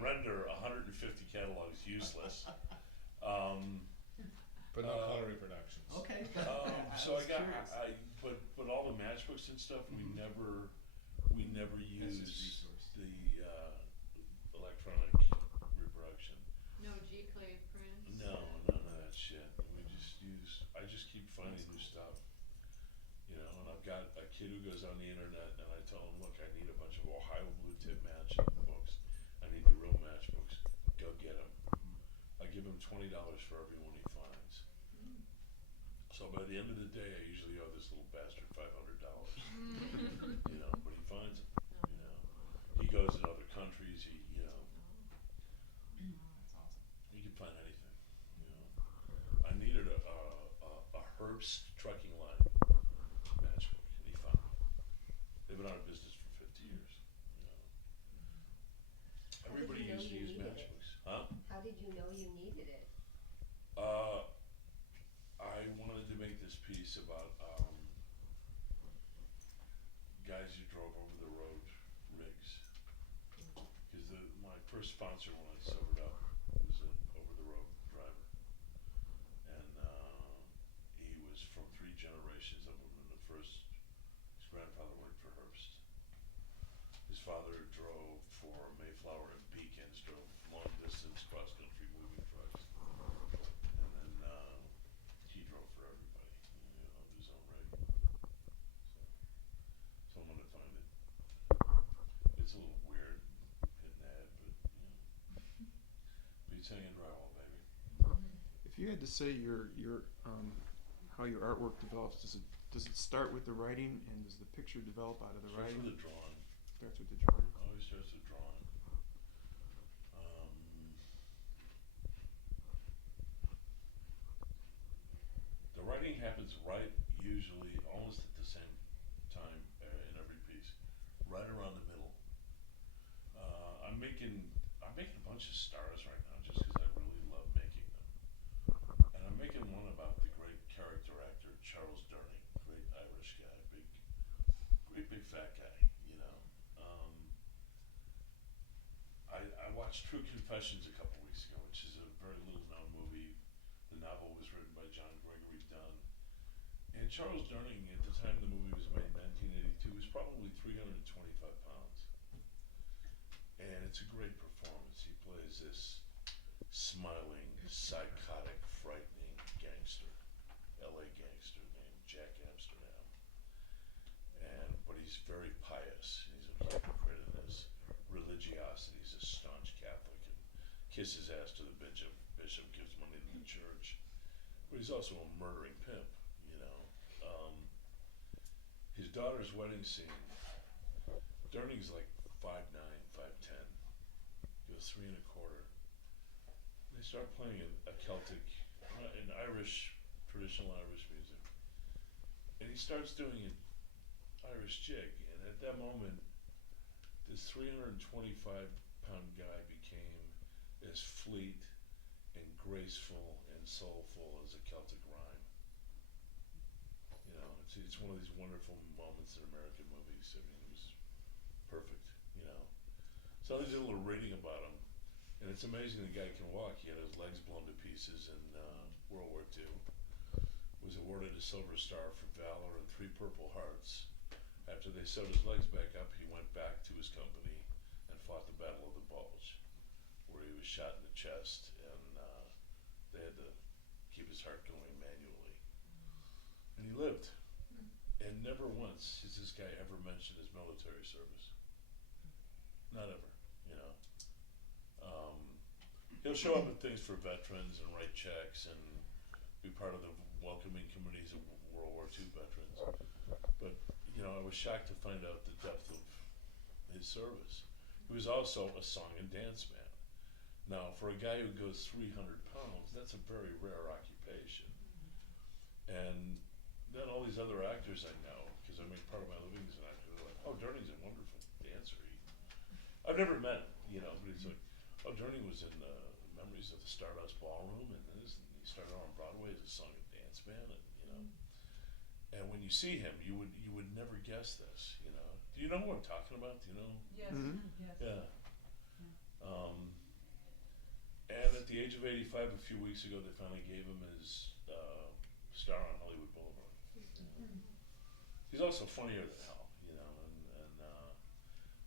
render 150 catalogs useless. But no color reproductions. Okay. So but all the matchbooks and stuff, we never used the electronic reproduction. No G-clave prints? No, none of that shit. I just keep finding new stuff. You know, and I've got a kid who goes on the internet, and I tell him, look, I need a bunch of Ohio blue tip match books. I need the real matchbooks. Go get them. I give him $20 for every one he finds. So by the end of the day, I usually owe this little bastard $500. You know, but he finds them. You know, he goes in other countries. He, you know, that's awesome. He can find anything. You know, I needed a Herbst trucking line matchbook, and he found it. They've been out of business for 50 years. You know, everybody used to use matchbooks. Huh? How did you know you needed it? I wanted to make this piece about guys who drove over the road rigs. Because my first sponsor when I sobered up was an over the road driver. And he was from 3 generations of them. And his grandfather worked for Herbst. His father drove for Mayflower and Beacons, drove long distance cross country moving trucks. And then he drove for everybody, you know, of his own right. So I'm gonna find it. It's a little weird hitting the head, but you know, beats hanging drywall, baby. If you had to say your how your artwork develops, does it start with the writing, and does the picture develop out of the Starts writing? with the drawing. Starts with the drawing. Always starts with drawing. The writing happens usually almost at the same time in every piece, right around the middle. I'm making a bunch of stars right now just because I really love making them. And I'm making one about the great character actor Charles Durning, great Irish guy, great big fat guy, you know. I watched True Confessions a couple weeks ago, which is a very little known movie. The novel was written by John Gregory Dunn. And Charles Durning, at the time the movie was made in 1982, was probably 325 pounds. And it's a great performance. He plays this smiling, psychotic, frightening gangster, LA gangster named Jack Amsterdam. But he's very pious. He's a hypocrite in his religiosity. He's a staunch Catholic and kisses ass to the bishop. Bishop gives money to the church. But he's also a murdering pimp, you know. His daughter's wedding scene, Durning's like 5'9", 5'10", goes 3 1/4. They start playing a Celtic, an Irish, traditional Irish music. And he starts doing an Irish jig, and at that moment, this 325-pound guy became as fleet and graceful and soulful as a Celtic rhyme. You know, it's one of these wonderful moments in American movies. I mean, it was perfect, you know. So I did a little reading about him, and it's amazing the guy can walk. He had his legs blown to pieces in World War II. Was awarded a Silver Star for valor and 3 Purple Hearts. After they sewed his legs back up, he went back to his company and fought the Battle of the Bulge, where he was shot in the chest, and they had to keep his heart going manually. And he lived. And never once has this guy ever mentioned his military service. Not ever, you know. He'll show up at things for veterans and write checks and be part of the welcoming committees of World War II veterans. But, you know, I was shocked to find out the depth of his service. He was also a song and dance man. Now, for a guy who goes 300 pounds, that's a very rare occupation. And then all these other actors I know, because I mean, part of my living as an actor, they're like, oh, Durning's a wonderful dancer. I've never met him, you know, but he's like, oh, Durning was in Memories of the Stardust Ballroom, and he started on Broadway as a song and dance man, and, you know. And when you see him, you would never guess this, you know. Do you know who I'm talking about? Do you know? Yes. Yes. Yeah. And at the age of 85, a few weeks ago, they finally gave him his star on Hollywood Boulevard. He's also funnier than hell, you know. And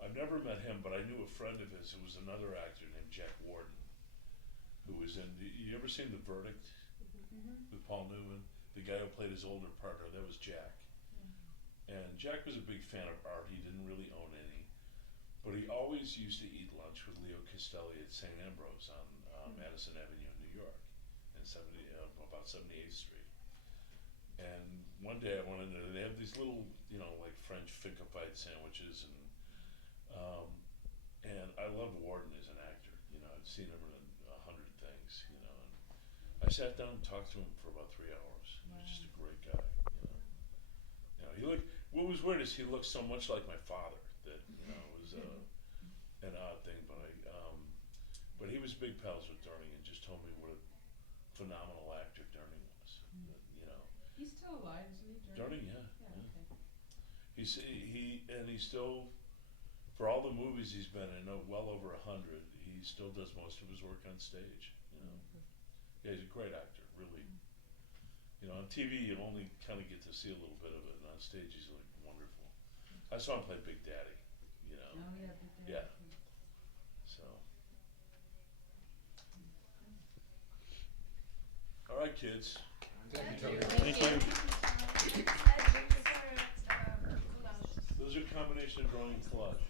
I've never met him, but I knew a friend of his who was another actor named Jack Warden, who was in. You ever seen The Verdict with Paul Newman? The guy who played his older partner, that was Jack. And Jack was a big fan of art. He didn't really own any, but he always used to eat lunch with Leo Castelli at St. Ambrose on Madison Avenue in New York, and about 78th Street. And one day I went in there. They have these little, you know, like French finkified sandwiches, and I love Warden as an actor. You know, I'd seen him in 100 things. You know, and I sat down and talked to him for about 3 hours. He was just a great guy. You know, he looked. What was weird is he looked so much like my father that, you know, it was an odd thing. But he was big pals with Durning and just told me what a phenomenal actor Durning was. You know. He's still alive, isn't he? Durning, yeah. Okay. He's still, for all the movies he's been in, well over 100. He still does most of his work on stage. You know. Yeah, he's a great actor, really. You know, on TV you only kind of get to see a little bit of it, and on stage he's like wonderful. I saw him play Big Daddy. You know. Oh yeah, Big Daddy. Yeah. So. All right, kids. Thank you. Those are a combination of drawing and collage.